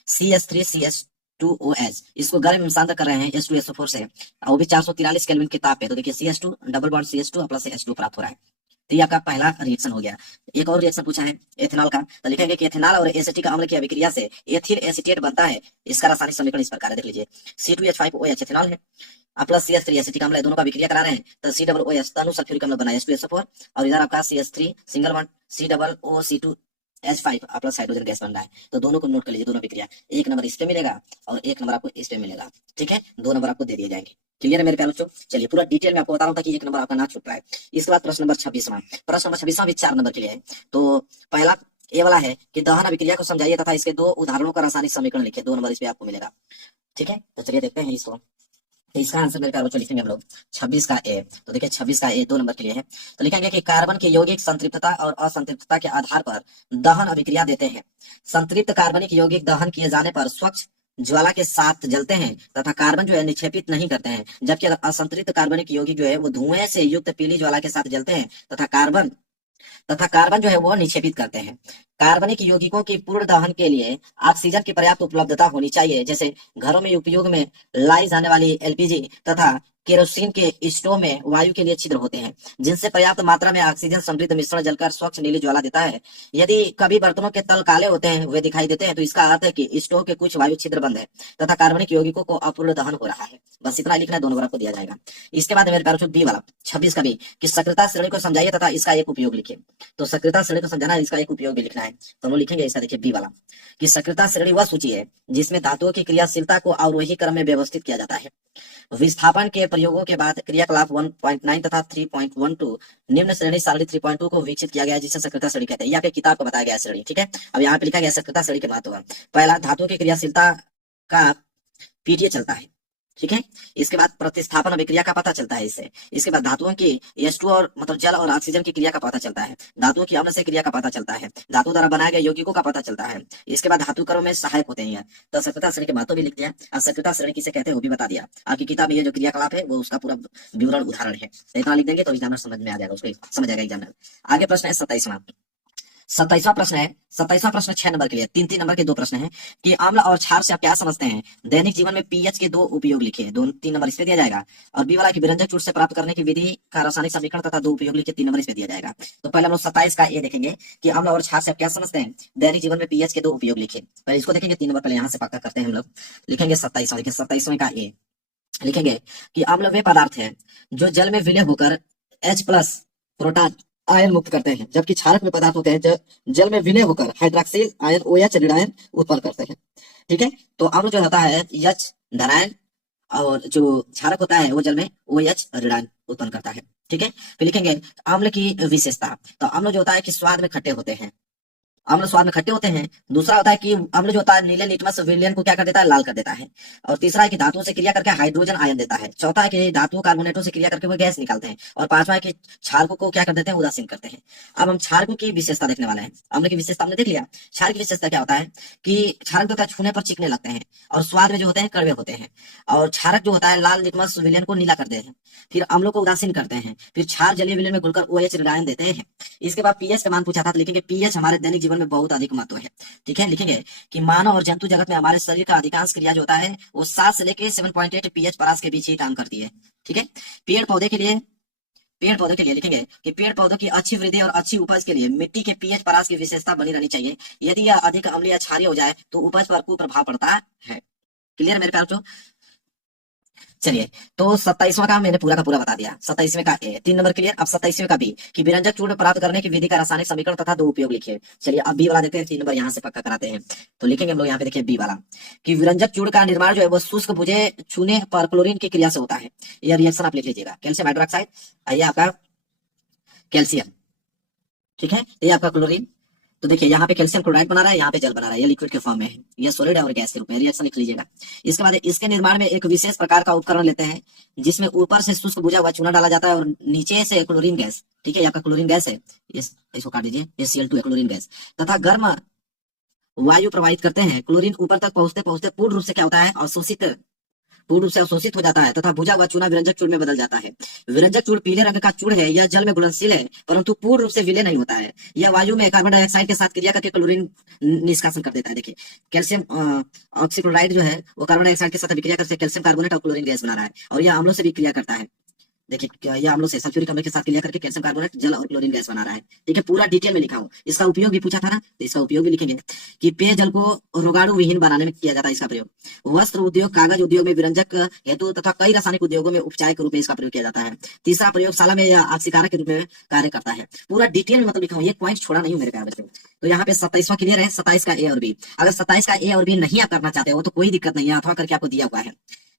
CH3CH2OH, इसको गर्म में सांद्र कर रहे हैं H2SO4 से, और वो भी 443 केल्विन के ताप पे। तो देखिए CH2 double bond CH2 plus H2 प्राप्त हो रहा है। तो ये आपका पहला रिएक्शन हो गया। एक और रिएक्शन पूछा है एथेनॉल का, तो लिखेंगे कि एथेनॉल और एसिटिक अम्ल की अभिक्रिया से एथिल एसिटेट बनता है। इसका रासायनिक समीकरण इस प्रकार है, देख लीजिए। C2H5OH एथेनॉल है, प्लस CH3 एसिटिक अम्ल है, दोनों का अभिक्रिया करा रहे हैं, तो COOH तनु सल्फ्यूरिक अम्ल बना H2SO4, और इधर आपका CH3 single bond COOC2H5 plus hydrogen gas बन रहा है। तो दोनों को नोट कर लीजिए, दोनों अभिक्रिया। 1 नंबर इस पे मिलेगा और 1 नंबर आपको इस पे मिलेगा, ठीक है। 2 नंबर आपको दे दिए जाएंगे। क्लियर है मेरे प्यारे बच्चों? चलिए पूरा डिटेल में आपको बता रहा हूं ताकि 1 नंबर आपका ना छूट पाए। इसके बाद प्रश्न नंबर 26वां। प्रश्न नंबर 26वां भी 4 नंबर के लिए है। तो पहला ए वाला है कि दहन अभिक्रिया को समझाइए तथा इसके 2 उदाहरणों का रासायनिक समीकरण लिखिए। 2 नंबर इस पे आपको मिलेगा, ठीक है। तो चलिए देखते हैं इसको। तो इसका आंसर मेरे प्यारे बच्चों लिखेंगे हम लोग 26 का ए। तो देखिए 26 का ए 2 नंबर के लिए है। तो लिखेंगे कि कार्बन के यौगिक संतृप्तता और असंतृप्तता के आधार पर दहन अभिक्रिया देते हैं। संतृप्त कार्बनिक यौगिक दहन किए जाने पर स्वच्छ ज्वाला के साथ जलते हैं तथा कार्बन जो है निक्षेपित नहीं करते हैं, जबकि अगर असंतृप्त कार्बनिक यौगिक जो है वो धुएं से युक्त पीली ज्वाला के साथ जलते हैं तथा कार्बन जो है वो निक्षेपित करते हैं। कार्बनिक यौगिकों की पूर्ण दहन के लिए ऑक्सीजन की पर्याप्त उपलब्धता होनी चाहिए। जैसे घरों में उपयोग में लाई जाने वाली एलपीजी तथा केरोसिन के स्टोव में वायु के लिए छिद्र होते हैं, जिनसे पर्याप्त मात्रा में ऑक्सीजन समृद्ध मिश्रण जलकर स्वच्छ नीली ज्वाला देता है। यदि कभी बर्तनों के तल काले होते हैं, वे दिखाई देते हैं, तो इसका अर्थ है कि स्टोव के कुछ वायु छिद्र बंद है तथा कार्बनिक यौगिकों को अपूर्ण दहन हो रहा है। बस इतना लिखना है, 2 नंबर आपको दिया जाएगा। इसके बाद मेरे प्यारे बी वाला 26 का बी, कि सक्रियता श्रेणी को समझाइए तथा इसका एक उपयोग लिखिए। तो सक्रियता श्रेणी को समझाना है, इसका एक उपयोग भी लिखना है। तो हम लोग लिखेंगे इसका, देखिए बी वाला, कि सक्रियता श्रेणी वह सूची है जिसमें धातुओं की क्रियाशीलता को अवरोही क्रम में व्यवस्थित किया जाता है। विस्थापन के प्रयोगों के बाद क्रियाकलाप 1.9 तथा 3.12 निम्न श्रेणी सारणी 3.2 को विकसित किया गया, जिसे सक्रियता श्रेणी कहते हैं। ये आपके किताब को बताया गया श्रेणी, ठीक है। अब यहाँ पे लिखा गया सक्रियता श्रेणी के महत्व। पहला, धातुओं की क्रियाशीलता का पीटीए चलता है, ठीक है। इसके बाद प्रतिस्थापन अभिक्रिया का पता चलता है इससे। इसके बाद धातुओं की H2 और मतलब जल और ऑक्सीजन की क्रिया का पता चलता है। धातुओं की अम्ल से क्रिया का पता चलता है। धातु द्वारा बनाए गए यौगिकों का पता चलता है। इसके बाद धातु क्रम में सहायक होते हैं। तो सक्रियता श्रेणी के महत्व भी लिख दिया और सक्रियता श्रेणी किसे कहते हैं वो भी बता दिया। आपकी किताब में ये जो क्रियाकलाप है वो उसका पूरा विवरण उदाहरण है। इतना लिख देंगे तो एग्जामिनर समझ में आ जाएगा, उसको समझ जाएगा एग्जामिनर। आगे प्रश्न है 27वां। 27वां प्रश्न है, 27वां प्रश्न 6 नंबर के लिए। 3-3 नंबर के 2 प्रश्न हैं कि अम्ल और क्षार से आप क्या समझते हैं। दैनिक जीवन में पीएच के 2 उपयोग लिखिए। 2-3 नंबर इस पे दिया जाएगा। और बी वाला की विरंजक चूर्ण से प्राप्त करने की विधि का रासायनिक समीकरण तथा 2 उपयोग लिखिए। 3 नंबर इस पे दिया जाएगा। तो पहले हम लोग 27 का ए देखेंगे कि अम्ल और क्षार से आप क्या समझते हैं। दैनिक जीवन में पीएच के 2 उपयोग लिखिए। पहले इसको देखेंगे, 3 नंबर पहले यहाँ से पक्का करते हैं हम लोग। लिखेंगे 27वां, देखिए 27वें का ए लिखेंगे कि अम्ल वे पदार्थ है जो जल में विलय होकर H+ प्रोटॉन आयन मुक्त करते हैं, जबकि क्षारक में पदार्थ होते हैं जो जल में विलय होकर हाइड्रोक्सिल आयन OH ऋणायन उत्पन्न करते हैं, ठीक है। तो अम्ल जो होता है H धनायन और जो क्षारक होता है वो जल में OH ऋणायन उत्पन्न करता है, ठीक है। फिर लिखेंगे अम्ल की विशेषता। तो अम्ल जो होता है कि स्वाद में खट्टे होते हैं, अम्ल स्वाद में खट्टे होते हैं। दूसरा होता है कि अम्ल जो होता है नीले लिटमस विलयन को क्या कर देता है, लाल कर देता है। और तीसरा है कि धातुओं से क्रिया करके हाइड्रोजन आयन देता है। चौथा है कि धातु कार्बोनेटों से क्रिया करके वो गैस निकालते हैं। और पांचवा है कि क्षारकों को क्या कर देते हैं, उदासीन करते हैं। अब हम क्षारकों की विशेषता देखने वाले हैं। अम्ल की विशेषता हमने देख लिया। क्षार की विशेषता क्या होता है कि क्षारक जो होता है छूने पर चिकने लगते हैं और स्वाद में जो होते हैं कड़वे होते हैं। और क्षारक जो होता है लाल लिटमस विलयन को नीला कर देते हैं। फिर अम्लों को उदासीन करते हैं। फिर क्षार जलीय विलयन में घुलकर OH ऋणायन देते हैं। इसके बाद पीएच का मान पूछा था, तो लिखेंगे पीएच हमारे दैनिक जीवन में बहुत अधिक महत्व है, ठीक है। लिखेंगे कि मानव और जंतु जगत में हमारे शरीर का अधिकांश क्रिया जो होता है वो 7 से लेकर 7.8 पीएच परास के बीच ही काम करती है, ठीक है। पेड़ पौधे के लिए पेड़ पौधों के लिए लिखेंगे कि पेड़ पौधों की अच्छी वृद्धि और अच्छी उपज के लिए मिट्टी के पीएच परास की विशेषता बनी रहनी चाहिए। यदि यह अधिक अम्लीय या क्षारीय हो जाए तो उपज पर कुप्रभाव पड़ता है। क्लियर मेरे प्यार। चलिए, तो 27वां का मैंने पूरा का पूरा बता दिया। 27वें का ए, 3 नंबर क्लियर। अब 27वें का बी कि विरंजक चूर्ण प्राप्त करने की विधि का रासायनिक समीकरण तथा दो उपयोग लिखिए। चलिए अब बी वाला देखते हैं, 3 नंबर यहाँ से पक्का कराते हैं। तो लिखेंगे हम लोग यहाँ पे, देखिए बी वाला कि विरंजक चूर्ण का निर्माण जो है वो शुष्क भुजे छूने पर क्लोरीन की क्रिया से होता है। यह रिएक्शन आप लिख लीजिएगा। कैल्शियम हाइड्रोक्साइड, आइए आपका कैल्शियम, ठीक है, ये आपका क्लोरीन। तो देखिए यहाँ पे कैल्शियम क्लोराइड बना रहा है, यहाँ पे जल बना रहा है, ये लिक्विड के फॉर्म में है, ये सॉलिड है और गैस के रूप में, रिएक्शन लिख लीजिएगा। इसके बाद इसके निर्माण में एक विशेष प्रकार का उपकरण लेते हैं जिसमें ऊपर से शुष्क बुझा हुआ चूना डाला जाता है और नीचे से क्लोरीन गैस, ठीक है, ये आपका क्लोरीन गैस है, इसको काट दीजिए, ये Cl2 है क्लोरीन गैस, तथा गर्म वायु प्रवाहित करते हैं। क्लोरीन ऊपर तक पहुंचते पहुंचते पूर्ण रूप से क्या होता है, पूर्ण रूप से अवशोषित हो जाता है तथा भुजा हुआ चूना विरंजक चूर्ण में बदल जाता है। विरंजक चूर्ण पीले रंग का चूर्ण है, यह जल में घुलनशील है परंतु पूर्ण रूप से विलय नहीं होता है। यह वायु में कार्बन डाइऑक्साइड के साथ क्रिया करके क्लोरीन निष्कासन कर देता है। देखिए कैल्शियम ऑक्सीक्लोराइड जो है वो कार्बन डाइऑक्साइड के साथ अभिक्रिया करके कैल्शियम कार्बोनेट और क्लोरीन गैस बना रहा है और यह अम्लों से भी क्रिया करता है। देखिए यह अम्लों से सल्फ्यूरिक अम्ल के साथ क्रिया करके कैल्शियम कार्बोनेट जल और क्लोरीन गैस बना रहा है। ठीक है, पूरा डिटेल में लिखा हूँ। इसका उपयोग भी पूछा था ना, तो इसका उपयोग भी लिखेंगे कि पेयजल को रोगाणु विहीन बनाने में किया जाता है इसका प्रयोग। वस्त्र उद्योग, कागज उद्योग में विरंजक हेतु तथा कई रासायनिक उद्योगों में उपचार के रूप में इसका प्रयोग किया जाता है। तीसरा, प्रयोगशाला में यह ऑक्सीकारक के रूप में कार्य करता है। पूरा डिटेल में मतलब लिखा हूँ, ये पॉइंट छोड़ा नहीं हूँ मेरे प्यारे बच्चों। तो यहाँ पे 27वां क्लियर है, 27 का ए और बी। अगर 27 का ए और बी नहीं आप करना चाहते हो तो कोई दिक्कत नहीं है, अथवा करके आपको दिया हुआ है,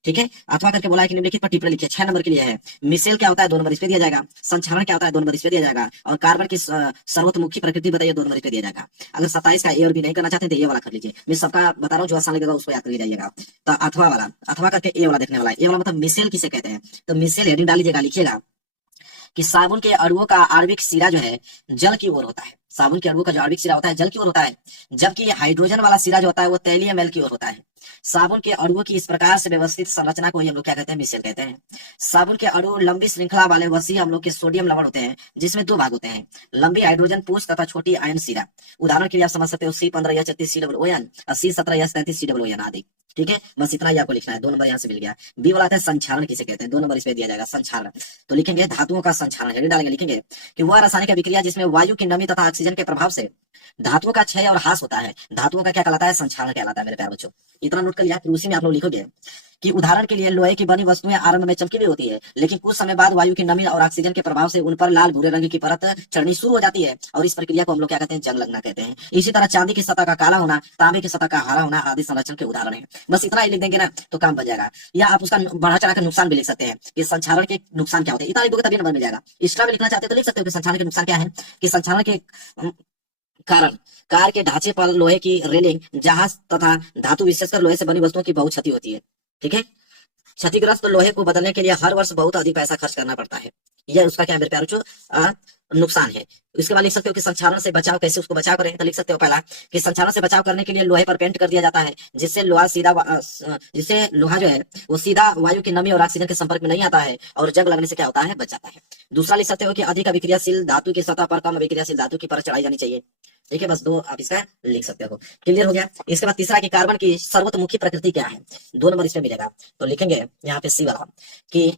ठीक है, अथवा करके बोला है कि निम्नलिखित पर टिप्पणी लिखिए। 6 नंबर के लिए है, मिसेल क्या होता है 2 नंबर इस पे दिया जाएगा, संक्षारण क्या होता है 2 नंबर इस पे दिया जाएगा, और कार्बन की सर्वतोमुखी प्रकृति बताइए 2 नंबर इस पे दिया जाएगा। अगर 27 का ए और बी नहीं करना चाहते तो ये वाला कर लीजिए। मैं सबका बता रहा हूँ, जो आसान लगेगा उसको याद करके जाइएगा। तो अथवा वाला, अथवा करके ए वाला देखने वाला है। ए वाला मतलब मिसेल किसे कहते हैं, तो मिसेल हेडिंग डाल लीजिएगा, लिखिएगा कि साबुन के अणुओं का आणविक सिरा जो है जल की ओर होता है। साबुन के अणुओं का जो आणविक सिरा होता है जल की ओर होता है, जबकि हाइड्रोजन वाला सिरा जो होता है वो तैलीय अम्ल की ओर होता है। साबुन के अणुओं की इस प्रकार से व्यवस्थित संरचना को ही हम लोग क्या कहते हैं, मिसेल कहते हैं। साबुन के अणु लंबी श्रृंखला वाले वसीय अम्लों के सोडियम लवण होते हैं जिसमें 2 भाग होते हैं, लंबी हाइड्रोजन पूंछ तथा छोटी आयन सिरा। उदाहरण के लिए आप समझ सकते हो C15H36COON और C17H33COON आदि। ठीक है, बस इतना ही आपको लिखना है। 2 नंबर यहाँ से मिल गया। बी वाला है संक्षारण किसे कहते हैं, 2 नंबर इस पे दिया जाएगा, संक्षारण। तो लिखेंगे धातुओं का संक्षारण, हेडिंग डालेंगे, लिखेंगे कि वह रासायनिक अभिक्रिया जिसमें वायु की नमी तथा ऑक्सीजन के प्रभाव से धातुओं का क्षय और ह्रास होता है, धातुओं का क्या कहलाता है, संक्षारण कहलाता है मेरे प्यारे बच्चों। इतना नोट कर लिया, फिर उसी में आप लोग लिखोगे कि उदाहरण के लिए लोहे की बनी वस्तुएं आरंभ में चमकीली होती है, लेकिन कुछ समय बाद वायु की नमी और ऑक्सीजन के प्रभाव से उन पर लाल भूरे रंग की परत चढ़नी शुरू हो जाती है और इस प्रक्रिया को हम लोग क्या कहते हैं, जंग लगना कहते हैं। इसी तरह चांदी की सतह का काला होना, तांबे की सतह का हरा होना आदि संरक्षण के उदाहरण है। बस इतना ही लिख देंगे ना तो काम बन जाएगा। या आप उसका बढ़ा चढ़ा कर नुकसान भी लिख सकते हैं कि संक्षारण के नुकसान क्या होते हैं, इतना लिख दोगे तभी नंबर मिल जाएगा। एक्स्ट्रा में लिखना चाहते हैं तो लिख सकते हो कि संक्षारण के नुकसान क्या है, कि संक्षारण के कारण कार के ढांचे पर लोहे की रेलिंग, जहाज तथा धातु विशेषकर लोहे से बनी वस्तुओं की बहुत क्षति होती है। ठीक है, क्षतिग्रस्त लोहे को बदलने के लिए हर वर्ष बहुत अधिक पैसा खर्च करना पड़ता है। यह उसका क्या है मेरे प्यारों, नुकसान है। इसके बाद लिख सकते हो कि संक्षारण से बचाव, कैसे उसको बचाव करें, तो लिख सकते हो पहला कि संक्षारण से बचाव करने के लिए लोहे पर पेंट कर दिया जाता है जिससे लोहा जो है वो सीधा वायु की नमी और ऑक्सीजन के संपर्क में नहीं आता है और जंग लगने से क्या होता है, बच जाता है। दूसरा लिख सकते हो कि अधिक अभिक्रियाशील धातु की सतह पर कम अभिक्रियाशील धातु की परत चढ़ाई जानी चाहिए। ठीक है, बस 2 आप इसका लिख सकते हो। क्लियर हो गया। इसके बाद तीसरा कि कार्बन की सर्वतोमुखी प्रकृति क्या है, 2 नंबर इसमें मिलेगा। तो लिखेंगे यहाँ पे सी वाला कि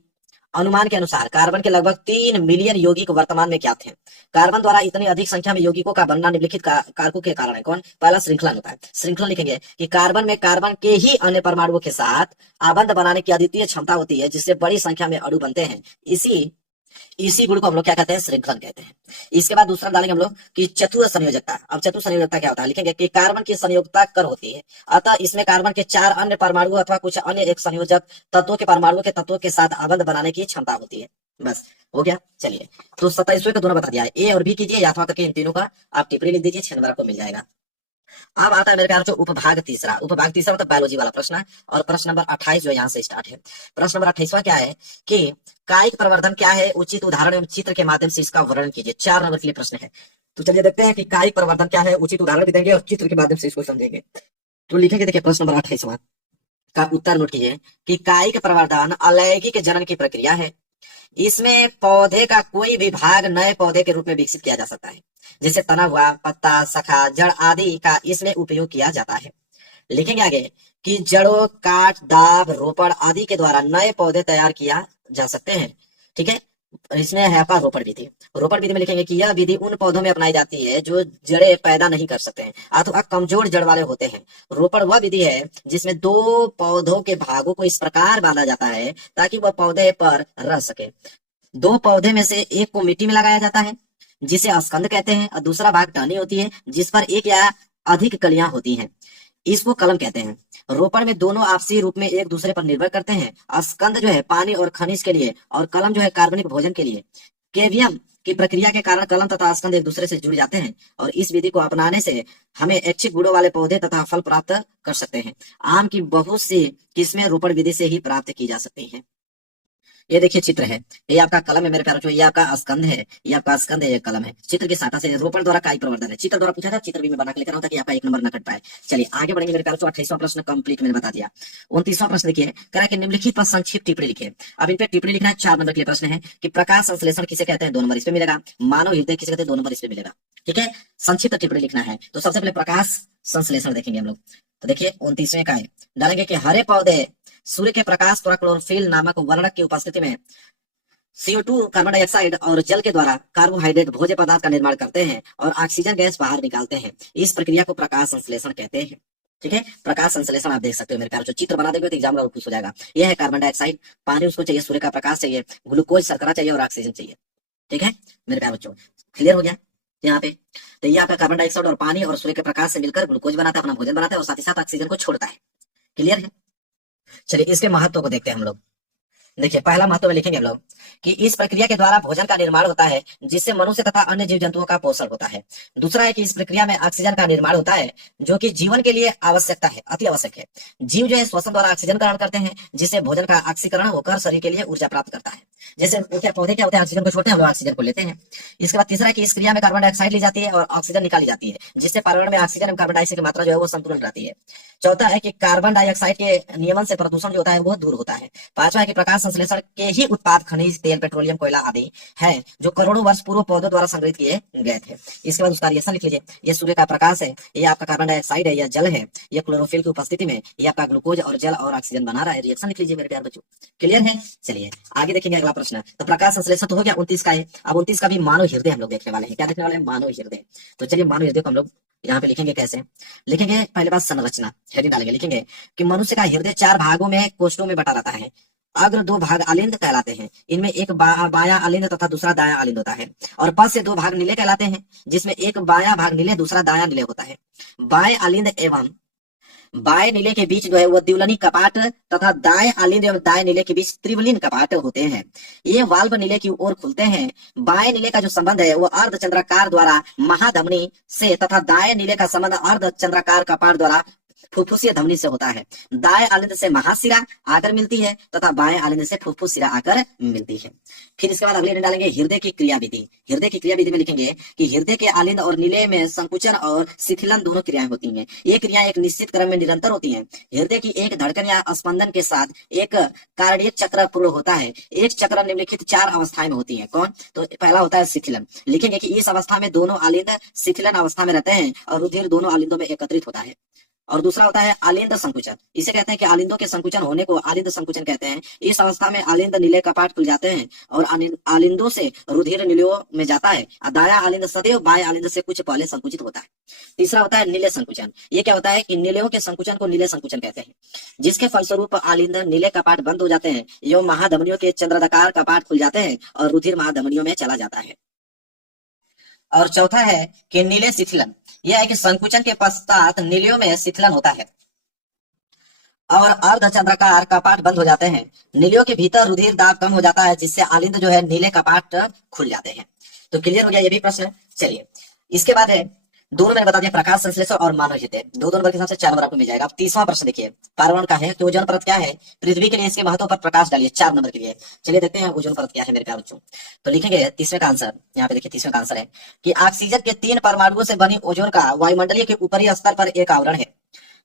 अनुमान के अनुसार कार्बन के लगभग 3 मिलियन यौगिक वर्तमान में ज्ञात हैं। कार्बन द्वारा इतनी अधिक संख्या में यौगिकों का बनना निम्नलिखित कारकों के कारण है। कौन, पहला श्रृंखलन होता है। श्रृंखलन लिखेंगे कि कार्बन में कार्बन के ही अन्य परमाणुओं के साथ आबंध बनाने की अद्वितीय क्षमता होती है जिससे बड़ी संख्या में अणु बनते हैं। इसी गुण को हम लोग क्या कहते हैं, श्रृंखलन कहते हैं। इसके बाद दूसरा डालेंगे हम लोग कि चतुर संयोजकता। अब चतुर संयोजकता क्या होता है, लिखेंगे कि कार्बन की संयोजकता कर होती है, अतः इसमें कार्बन के 4 अन्य परमाणु अथवा कुछ अन्य एक संयोजक तत्वों के परमाणुओं के तत्वों के साथ आबंध बनाने की क्षमता होती है। बस हो गया। चलिए, तो 27वें का दोनों बता दिया है, ए और बी कीजिए या अथवा करके इन तीनों का आप टिप्पणी लिख दीजिए, 6 नंबर आपको मिल जाएगा। अब आता है मेरे प्यार जो उपभाग तीसरा। उपभाग तीसरा मतलब बायोलॉजी वाला प्रश्न, और प्रश्न नंबर 28 जो यहाँ से स्टार्ट है। प्रश्न नंबर 28वां क्या है कि कायिक प्रवर्धन क्या है, उचित उदाहरण एवं चित्र के माध्यम से इसका वर्णन कीजिए। 4 नंबर के लिए प्रश्न है। तो चलिए देखते हैं कि कायिक प्रवर्धन क्या है, उचित उदाहरण भी देंगे और चित्र के माध्यम से इसको समझेंगे। तो लिखेंगे, देखिए प्रश्न नंबर 28वां का उत्तर नोट कीजिए कि कायिक प्रवर्धन अलैंगिक जनन की प्रक्रिया है। इसमें पौधे का कोई भी भाग नए पौधे के रूप में विकसित किया जा सकता है, जैसे तना हुआ, पत्ता, शाखा, जड़ आदि का इसमें उपयोग किया जाता है। लिखेंगे आगे कि जड़ों, काट, दाब, रोपण आदि के द्वारा नए पौधे तैयार किया जा सकते हैं। ठीक है, इसमें है आपका रोपण विधि। रोपण विधि में लिखेंगे कि यह विधि उन पौधों में अपनाई जाती है जो जड़ें पैदा नहीं कर सकते हैं अथवा कमजोर जड़ वाले होते हैं। रोपण वह विधि है जिसमें दो पौधों के भागों को इस प्रकार बांधा जाता है ताकि वह पौधे पर रह सके। दो पौधे में से एक को मिट्टी में लगाया जाता है जिसे स्कंद कहते हैं, और दूसरा भाग टहनी होती है जिस पर एक या अधिक कलियां होती हैं, इसको कलम कहते हैं। रोपण में दोनों आपसी रूप में एक दूसरे पर निर्भर करते हैं। स्कंद जो है पानी और खनिज के लिए, और कलम जो है कार्बनिक भोजन के लिए। केवियम की प्रक्रिया के कारण कलम तथा स्कंद एक दूसरे से जुड़ जाते हैं, और इस विधि को अपनाने से हमें ऐच्छिक गुणों वाले पौधे तथा फल प्राप्त कर सकते हैं। आम की बहुत सी किस्में रोपण विधि से ही प्राप्त की जा सकती हैं। ये देखिए चित्र है, ये आपका कलम है मेरे प्यारों, ये आपका स्कंद है, ये आपका स्कंद है, ये कलम है। चित्र की सहायता से रोपण द्वारा कायिक प्रवर्धन है। चित्र द्वारा पूछा था, चित्र भी मैं बना के लेकर आऊं ताकि आपका एक नंबर न कट पाए। चलिए आगे बढ़ेंगे मेरे प्यारों। 28वां प्रश्न कंप्लीट मैंने बता दिया। 29वां प्रश्न देखिए, कह रहा है कि निम्नलिखित पर संक्षिप्त टिप्पणी लिखिए। अब इन पे टिप्पणी लिखना है। 4 नंबर के लिए प्रश्न है कि प्रकाश संश्लेषण किसे कहते हैं, 2 नंबर इस पे मिलेगा। मानव हृदय किसे कहते हैं, 2 नंबर इस पे मिलेगा। ठीक है, संक्षिप्त टिप्पणी लिखना है। तो सबसे पहले प्रकाश संश्लेषण देखेंगे हम लोग। तो देखिए 29वें का है, डालेंगे कि हरे पौधे सूर्य के प्रकाश द्वारा क्लोरोफिल नामक वर्णक की उपस्थिति में CO2 कार्बन डाइऑक्साइड और जल के द्वारा कार्बोहाइड्रेट भोज्य पदार्थ का निर्माण करते हैं और ऑक्सीजन गैस बाहर निकालते हैं। इस प्रक्रिया को प्रकाश संश्लेषण कहते हैं। ठीक है, प्रकाश संश्लेषण आप देख सकते हो मेरे प्यारों। चित्र बना देंगे तो एग्जाम में खुश हो जाएगा। यह है कार्बन डाइऑक्साइड, पानी उसको चाहिए, सूर्य का प्रकाश चाहिए, ग्लूकोज शर्करा चाहिए और ऑक्सीजन चाहिए। ठीक है मेरे प्यारे बच्चों, क्लियर हो गया यहाँ पे। तो ये आपका कार्बन डाइऑक्साइड और पानी और सूर्य के प्रकाश से मिलकर ग्लूकोज बनाता है, अपना भोजन बनाता है और साथ ही साथ ऑक्सीजन को छोड़ता है। क्लियर है। चलिए इसके महत्व को देखते हैं हम लोग। देखिए पहला महत्व में लिखेंगे हम लोग कि इस प्रक्रिया के द्वारा भोजन का निर्माण होता है जिससे मनुष्य तथा अन्य जीव जंतुओं का पोषण होता है। दूसरा है कि इस प्रक्रिया में ऑक्सीजन का निर्माण होता है जो कि जीवन के लिए आवश्यकता है, अति आवश्यक है। जीव जो है श्वसन द्वारा ऑक्सीजन ग्रहण करते हैं जिससे भोजन का ऑक्सीकरण होकर शरीर के लिए ऊर्जा प्राप्त करता है। जैसे क्या पौधे क्या होते हैं, ऑक्सीजन को छोड़ते हैं, हम लोग ऑक्सीजन को लेते हैं। इसके बाद तीसरा है कि इस क्रिया में कार्बन डाइऑक्साइड ली जाती है और ऑक्सीजन निकाली जाती है जिससे पर्यावरण में ऑक्सीजन एवं कार्बन डाइऑक्साइड की मात्रा जो है वो संतुलन रहती है। चौथा है कि कार्बन डाइऑक्साइड के नियमन से प्रदूषण जो होता है वो दूर होता है। पांचवा है कि प्रकाश संश्लेषण के ही उत्पाद खनिज तेल पेट्रोलियम कोयला आदि है जो करोड़ों वर्ष पूर्व पौधों द्वारा संग्रहित किए गए थे। इसके बाद उसका रिएक्शन लिख लीजिए। ये सूर्य का प्रकाश है, ये आपका कार्बन डाइऑक्साइड है, यह जल है, ये क्लोरोफिल की उपस्थिति में ये आपका ग्लूकोज और जल और ऑक्सीजन बना रहा है। रिएक्शन लिख लीजिए मेरे प्यारे बच्चों। क्लियर है। चलिए आगे देखेंगे अगला प्रश्न। तो प्रकाश संश्लेषण तो हो गया 29 का है। अब 29 का भी मानव हृदय हम लोग देखने वाले हैं। क्या देखने वाले हैं, मानव हृदय। तो चलिए मानव हृदय को हम लोग यहाँ पे लिखेंगे। कैसे लिखेंगे, पहले बात संरचना हेडिंग डालेंगे। लिखेंगे कि मनुष्य का हृदय 4 भागों में कोष्ठों में बटा रहता है। अग्र 2 भाग अलिंद कहलाते हैं, इनमें एक बायां अलिंद तथा दूसरा दायां अलिंद होता है। और पद से 2 भाग नीले कहलाते हैं जिसमें एक बायां भाग नीले दूसरा दायां नीले होता है। बाएं अलिंद एवं बाएं नीले के बीच जो है वो द्विलिनी कपाट तथा दाएं अलिंद एवं दाएं नीले के बीच त्रिवलिन कपाट होते हैं। ये वाल्व नीले की ओर खुलते हैं। बाएं नीले का जो संबंध है वो अर्धचंद्राकार द्वारा महाधमनी से तथा दाएं नीले का संबंध अर्धचंद्राकार कपाट द्वारा फुफ्फुसीय धमनी से होता है। दाएं आलिंद से महाशिरा आकर मिलती है तथा बाएं आलिंद से फुफ्फुस शिरा आकर मिलती है। फिर इसके बाद अगले दिन डालेंगे हृदय की क्रिया विधि। हृदय की क्रिया विधि में लिखेंगे कि हृदय के आलिंद और नीले में संकुचन और शिथिलन दोनों क्रियाएं होती हैं। ये क्रियाएं एक निश्चित क्रम में निरंतर होती हैं। हृदय की एक धड़कन या स्पंदन के साथ एक कार्डियक चक्र पूर्ण होता है। एक चक्र निम्नलिखित 4 अवस्थाएं में होती है। कौन? तो पहला होता है शिथिलन। लिखेंगे कि इस अवस्था में दोनों आलिंद शिथिलन अवस्था में रहते हैं और रुधिर दोनों आलिंदों में एकत्रित होता है। और दूसरा होता है आलिंद संकुचन। इसे कहते हैं कि आलिंदों के संकुचन होने को आलिंद संकुचन कहते हैं। इस अवस्था में आलिंद नीले कपाट खुल जाते हैं और आलिंदों से रुधिर नीलियों में जाता है। दाया आलिंद सदैव बाएं आलिंद से कुछ पहले संकुचित होता है। तीसरा होता है नीले संकुचन। ये क्या होता है कि नीलियों के संकुचन को नीले संकुचन कहते हैं, जिसके फलस्वरूप आलिंद नीले कपाट बंद हो जाते हैं एवं महाधमनियों के चंद्राकार कपाट खुल जाते हैं और रुधिर महाधमनियों में चला जाता है। और चौथा है कि नीले शिथिलन। यह है कि संकुचन के पश्चात नीलियों में शिथिलन होता है और अर्धचंद्राकार कपाट बंद हो जाते हैं। नीलियों के भीतर रुधिर दाब कम हो जाता है जिससे आलिंद जो है नीले कपाट खुल जाते हैं। तो क्लियर हो गया ये भी प्रश्न। चलिए इसके बाद है दोनों मैंने बता दिया, प्रकाश संश्लेषण और मानव हृदय। दो नंबर के हिसाब से 4 नंबर आपको मिल जाएगा। अब 30वां प्रश्न देखिए, पर्यावरण का है कि ओजोन परत क्या है पृथ्वी के लिए, इसके महत्व पर प्रकाश डालिए 4 नंबर के लिए। चलिए देखते हैं ओजोन परत क्या है मेरे प्यारे बच्चों। तो लिखेंगे 30वें का आंसर, यहाँ पे देखिए 30वें का आंसर है कि ऑक्सीजन के 3 परमाणुओं से बनी ओजोन का वायुमंडलीय के ऊपरी स्तर पर एक आवरण है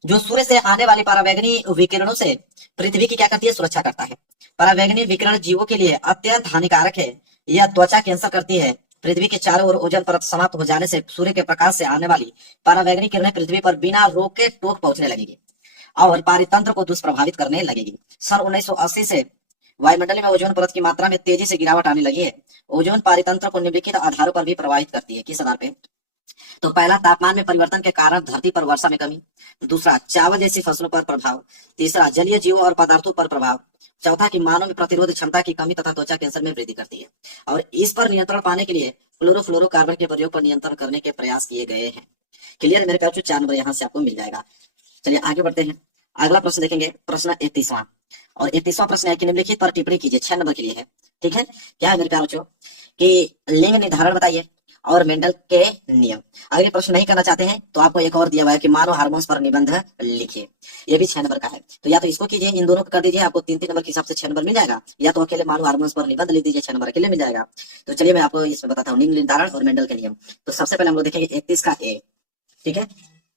जो सूर्य से आने वाली परावैंगनी विकिरणों से पृथ्वी की क्या करती है, सुरक्षा करता है। परावैंगनी विकिरण जीवों के लिए अत्यंत हानिकारक है। यह त्वचा कैंसर करती है। पृथ्वी के चारों ओर ओजोन परत समाप्त हो जाने से सूर्य के प्रकाश से आने वाली परावैंगनी किरणें पृथ्वी पर बिना रोके टोक पहुंचने लगेगी और पारितंत्र को दुष्प्रभावित करने लगेगी। सन 1980 से वायुमंडल में ओजोन परत की मात्रा में तेजी से गिरावट आने लगी है। ओजोन पारितंत्र को निम्नलिखित आधारों पर भी प्रभावित करती है। किस आधार पे? तो पहला, तापमान में परिवर्तन के कारण धरती पर वर्षा में कमी। दूसरा, चावल जैसी फसलों पर प्रभाव। तीसरा, जलीय जीवों और पदार्थों पर प्रभाव। चौथा, कि मानव में प्रतिरोध क्षमता की कमी तथा त्वचा कैंसर में वृद्धि करती है। और इस पर नियंत्रण पाने के लिए क्लोरोफ्लोरोकार्बन के प्रयोग पर नियंत्रण करने के प्रयास किए गए हैं। क्लियर है मेरे प्यारे? 4 नंबर यहाँ से आपको मिल जाएगा। चलिए आगे बढ़ते हैं। अगला प्रश्न देखेंगे, प्रश्न 31वां। और 31वां प्रश्न है कि निम्नलिखित पर टिप्पणी कीजिए। 6 नंबर के लिए है। ठीक है, क्या है मेरे प्यारे बच्चों कि लिंग निर्धारण बताइए और मेंडल के नियम। अगर ये प्रश्न नहीं करना चाहते हैं तो आपको एक और दिया हुआ है कि मानव हार्मोन्स पर निबंध लिखिए। ये भी 6 नंबर का है। तो या तो इसको कीजिए, इन दोनों को कर दीजिए, आपको 3-3 नंबर के हिसाब से 6 नंबर मिल जाएगा, या तो अकेले मानव हार्मोन्स पर निबंध लिख दीजिए, 6 नंबर अकेले मिल जाएगा। तो चलिए मैं आपको इसमें बताता हूँ, लिंग निर्धारण और मेंडल के नियम। तो सबसे पहले हम लोग देखेंगे 31 का ए। ठीक है,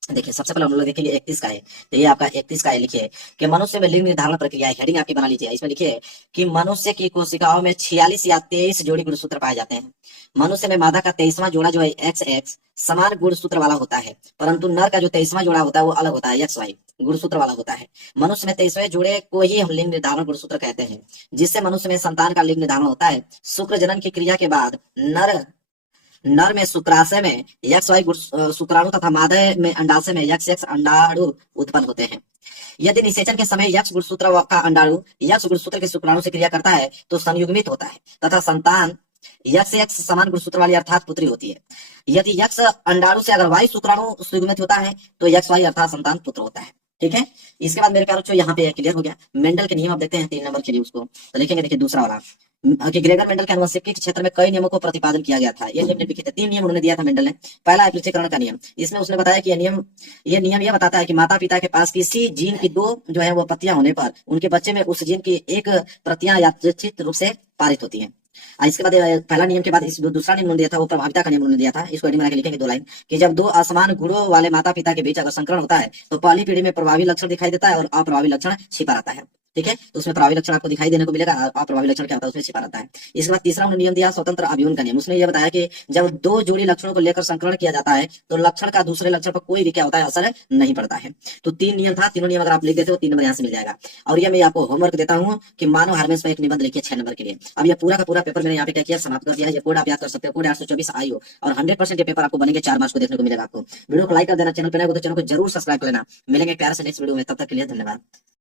देखिए सबसे पहले हम लोग देखेंगे 31 का है। तो ये आपका 31 का है, लिखिए कि मनुष्य में लिंग निर्धारण प्रक्रिया है। हेडिंग आपकी बना लीजिए, इसमें लिखिए कि मनुष्य की कोशिकाओं में 46 या 23 जोड़ी गुणसूत्र पाए जाते हैं। मनुष्य में मादा का 23वां जोड़ा जो है XX समान गुणसूत्र वाला होता है, परंतु नर का जो 23वां जोड़ा होता है वो अलग होता है, XY गुणसूत्र वाला होता है। मनुष्य में 23वें जोड़े को ही हम लिंग निर्धारण गुणसूत्र कहते हैं, जिससे मनुष्य में संतान का लिंग निर्धारण होता है। शुक्र जनन की क्रिया के बाद नर में शुक्राशय में XY शुक्राणु तथा मादा में अंडाशय में XX अंडाणु उत्पन्न होते हैं। यदि निषेचन के समय यक्ष गुणसूत्र का अंडाणु यक्ष गुणसूत्र के शुक्राणु से क्रिया करता है तो संयुग्मित होता है तथा संतान यक्ष समान गुणसूत्र वाली अर्थात पुत्री होती है। यदि यक्ष अंडाणु से अगर वाई शुक्राणु संयुग्मित होता है तो XY अर्थात संतान पुत्र होता है। ठीक है, इसके बाद मेरे प्यारे बच्चों यहाँ पे क्लियर हो गया। मेंडल के नियम आप देखते हैं 3 नंबर के लिए, उसको तो लिखेंगे। देखिए दूसरा वाला कि ग्रेगर मेंडल के आनुवंशिकी के क्षेत्र में कई नियमों को प्रतिपादन किया गया था। ये नियम निम्नलिखित है। 3 नियम उन्होंने दिया था मेंडल ने। पहला है पृथक्करण का नियम। इसमें उसने बताया कि ये नियम यह बताता है कि माता पिता के पास किसी जीन की 2 जो है वो प्रतियां होने पर उनके बच्चे में उस जीन की 1 प्रतियां यादृच्छिक रूप से पारित होती है। इसके बाद पहला नियम के बाद इस दूसरा नियम उन्होंने दिया था, वो प्रभाविता का नियम उन्होंने दिया था। इसको हेडिंग बना के लिखेंगे 2 लाइन कि जब 2 असमान गुणों वाले माता पिता के बीच अगर संकरण होता है तो पहली पीढ़ी में प्रभावी लक्षण दिखाई देता है और अप्रभावी लक्षण छिपा रहता है। ठीक है, तो उसमें प्रभावी लक्षण आपको दिखाई देने को मिलेगा, अप्रभावी लक्षण क्या होता है उसमें छिपा रहता है। इसके बाद तीसरा उन्होंने नियम दिया स्वतंत्र अभियुन का नियम। उसने ये बताया कि जब 2 जोड़ी लक्षणों को लेकर संकरण किया जाता है तो लक्षण का दूसरे लक्षण पर कोई भी क्या होता है असर नहीं पड़ता है। तो 3 नियम था, तीनों नियम अगर आप लिख देते हो 3 नंबर यहाँ से मिल जाएगा। और ये मैं आपको होमवर्क देता हूँ कि मानव हार्मोन्स पर एक निबंध लिखिए 6 नंबर के लिए। अब ये पूरा का पूरा पेपर मैंने यहाँ पे क्या किया, समाप्त कर दिया है। ये कोड आप याद कर सकते हो, कोड 824 IO और 100% ये पेपर आपको बनेंगे 4 मार्क्स को देखने को मिलेगा। आपको वीडियो को लाइक कर देना, चैनल पर नए हो तो चैनल को जरूर सब्सक्राइब कर लेना। मिलेंगे प्यार से नेक्स्ट वीडियो में, तब तक के लिए धन्यवाद।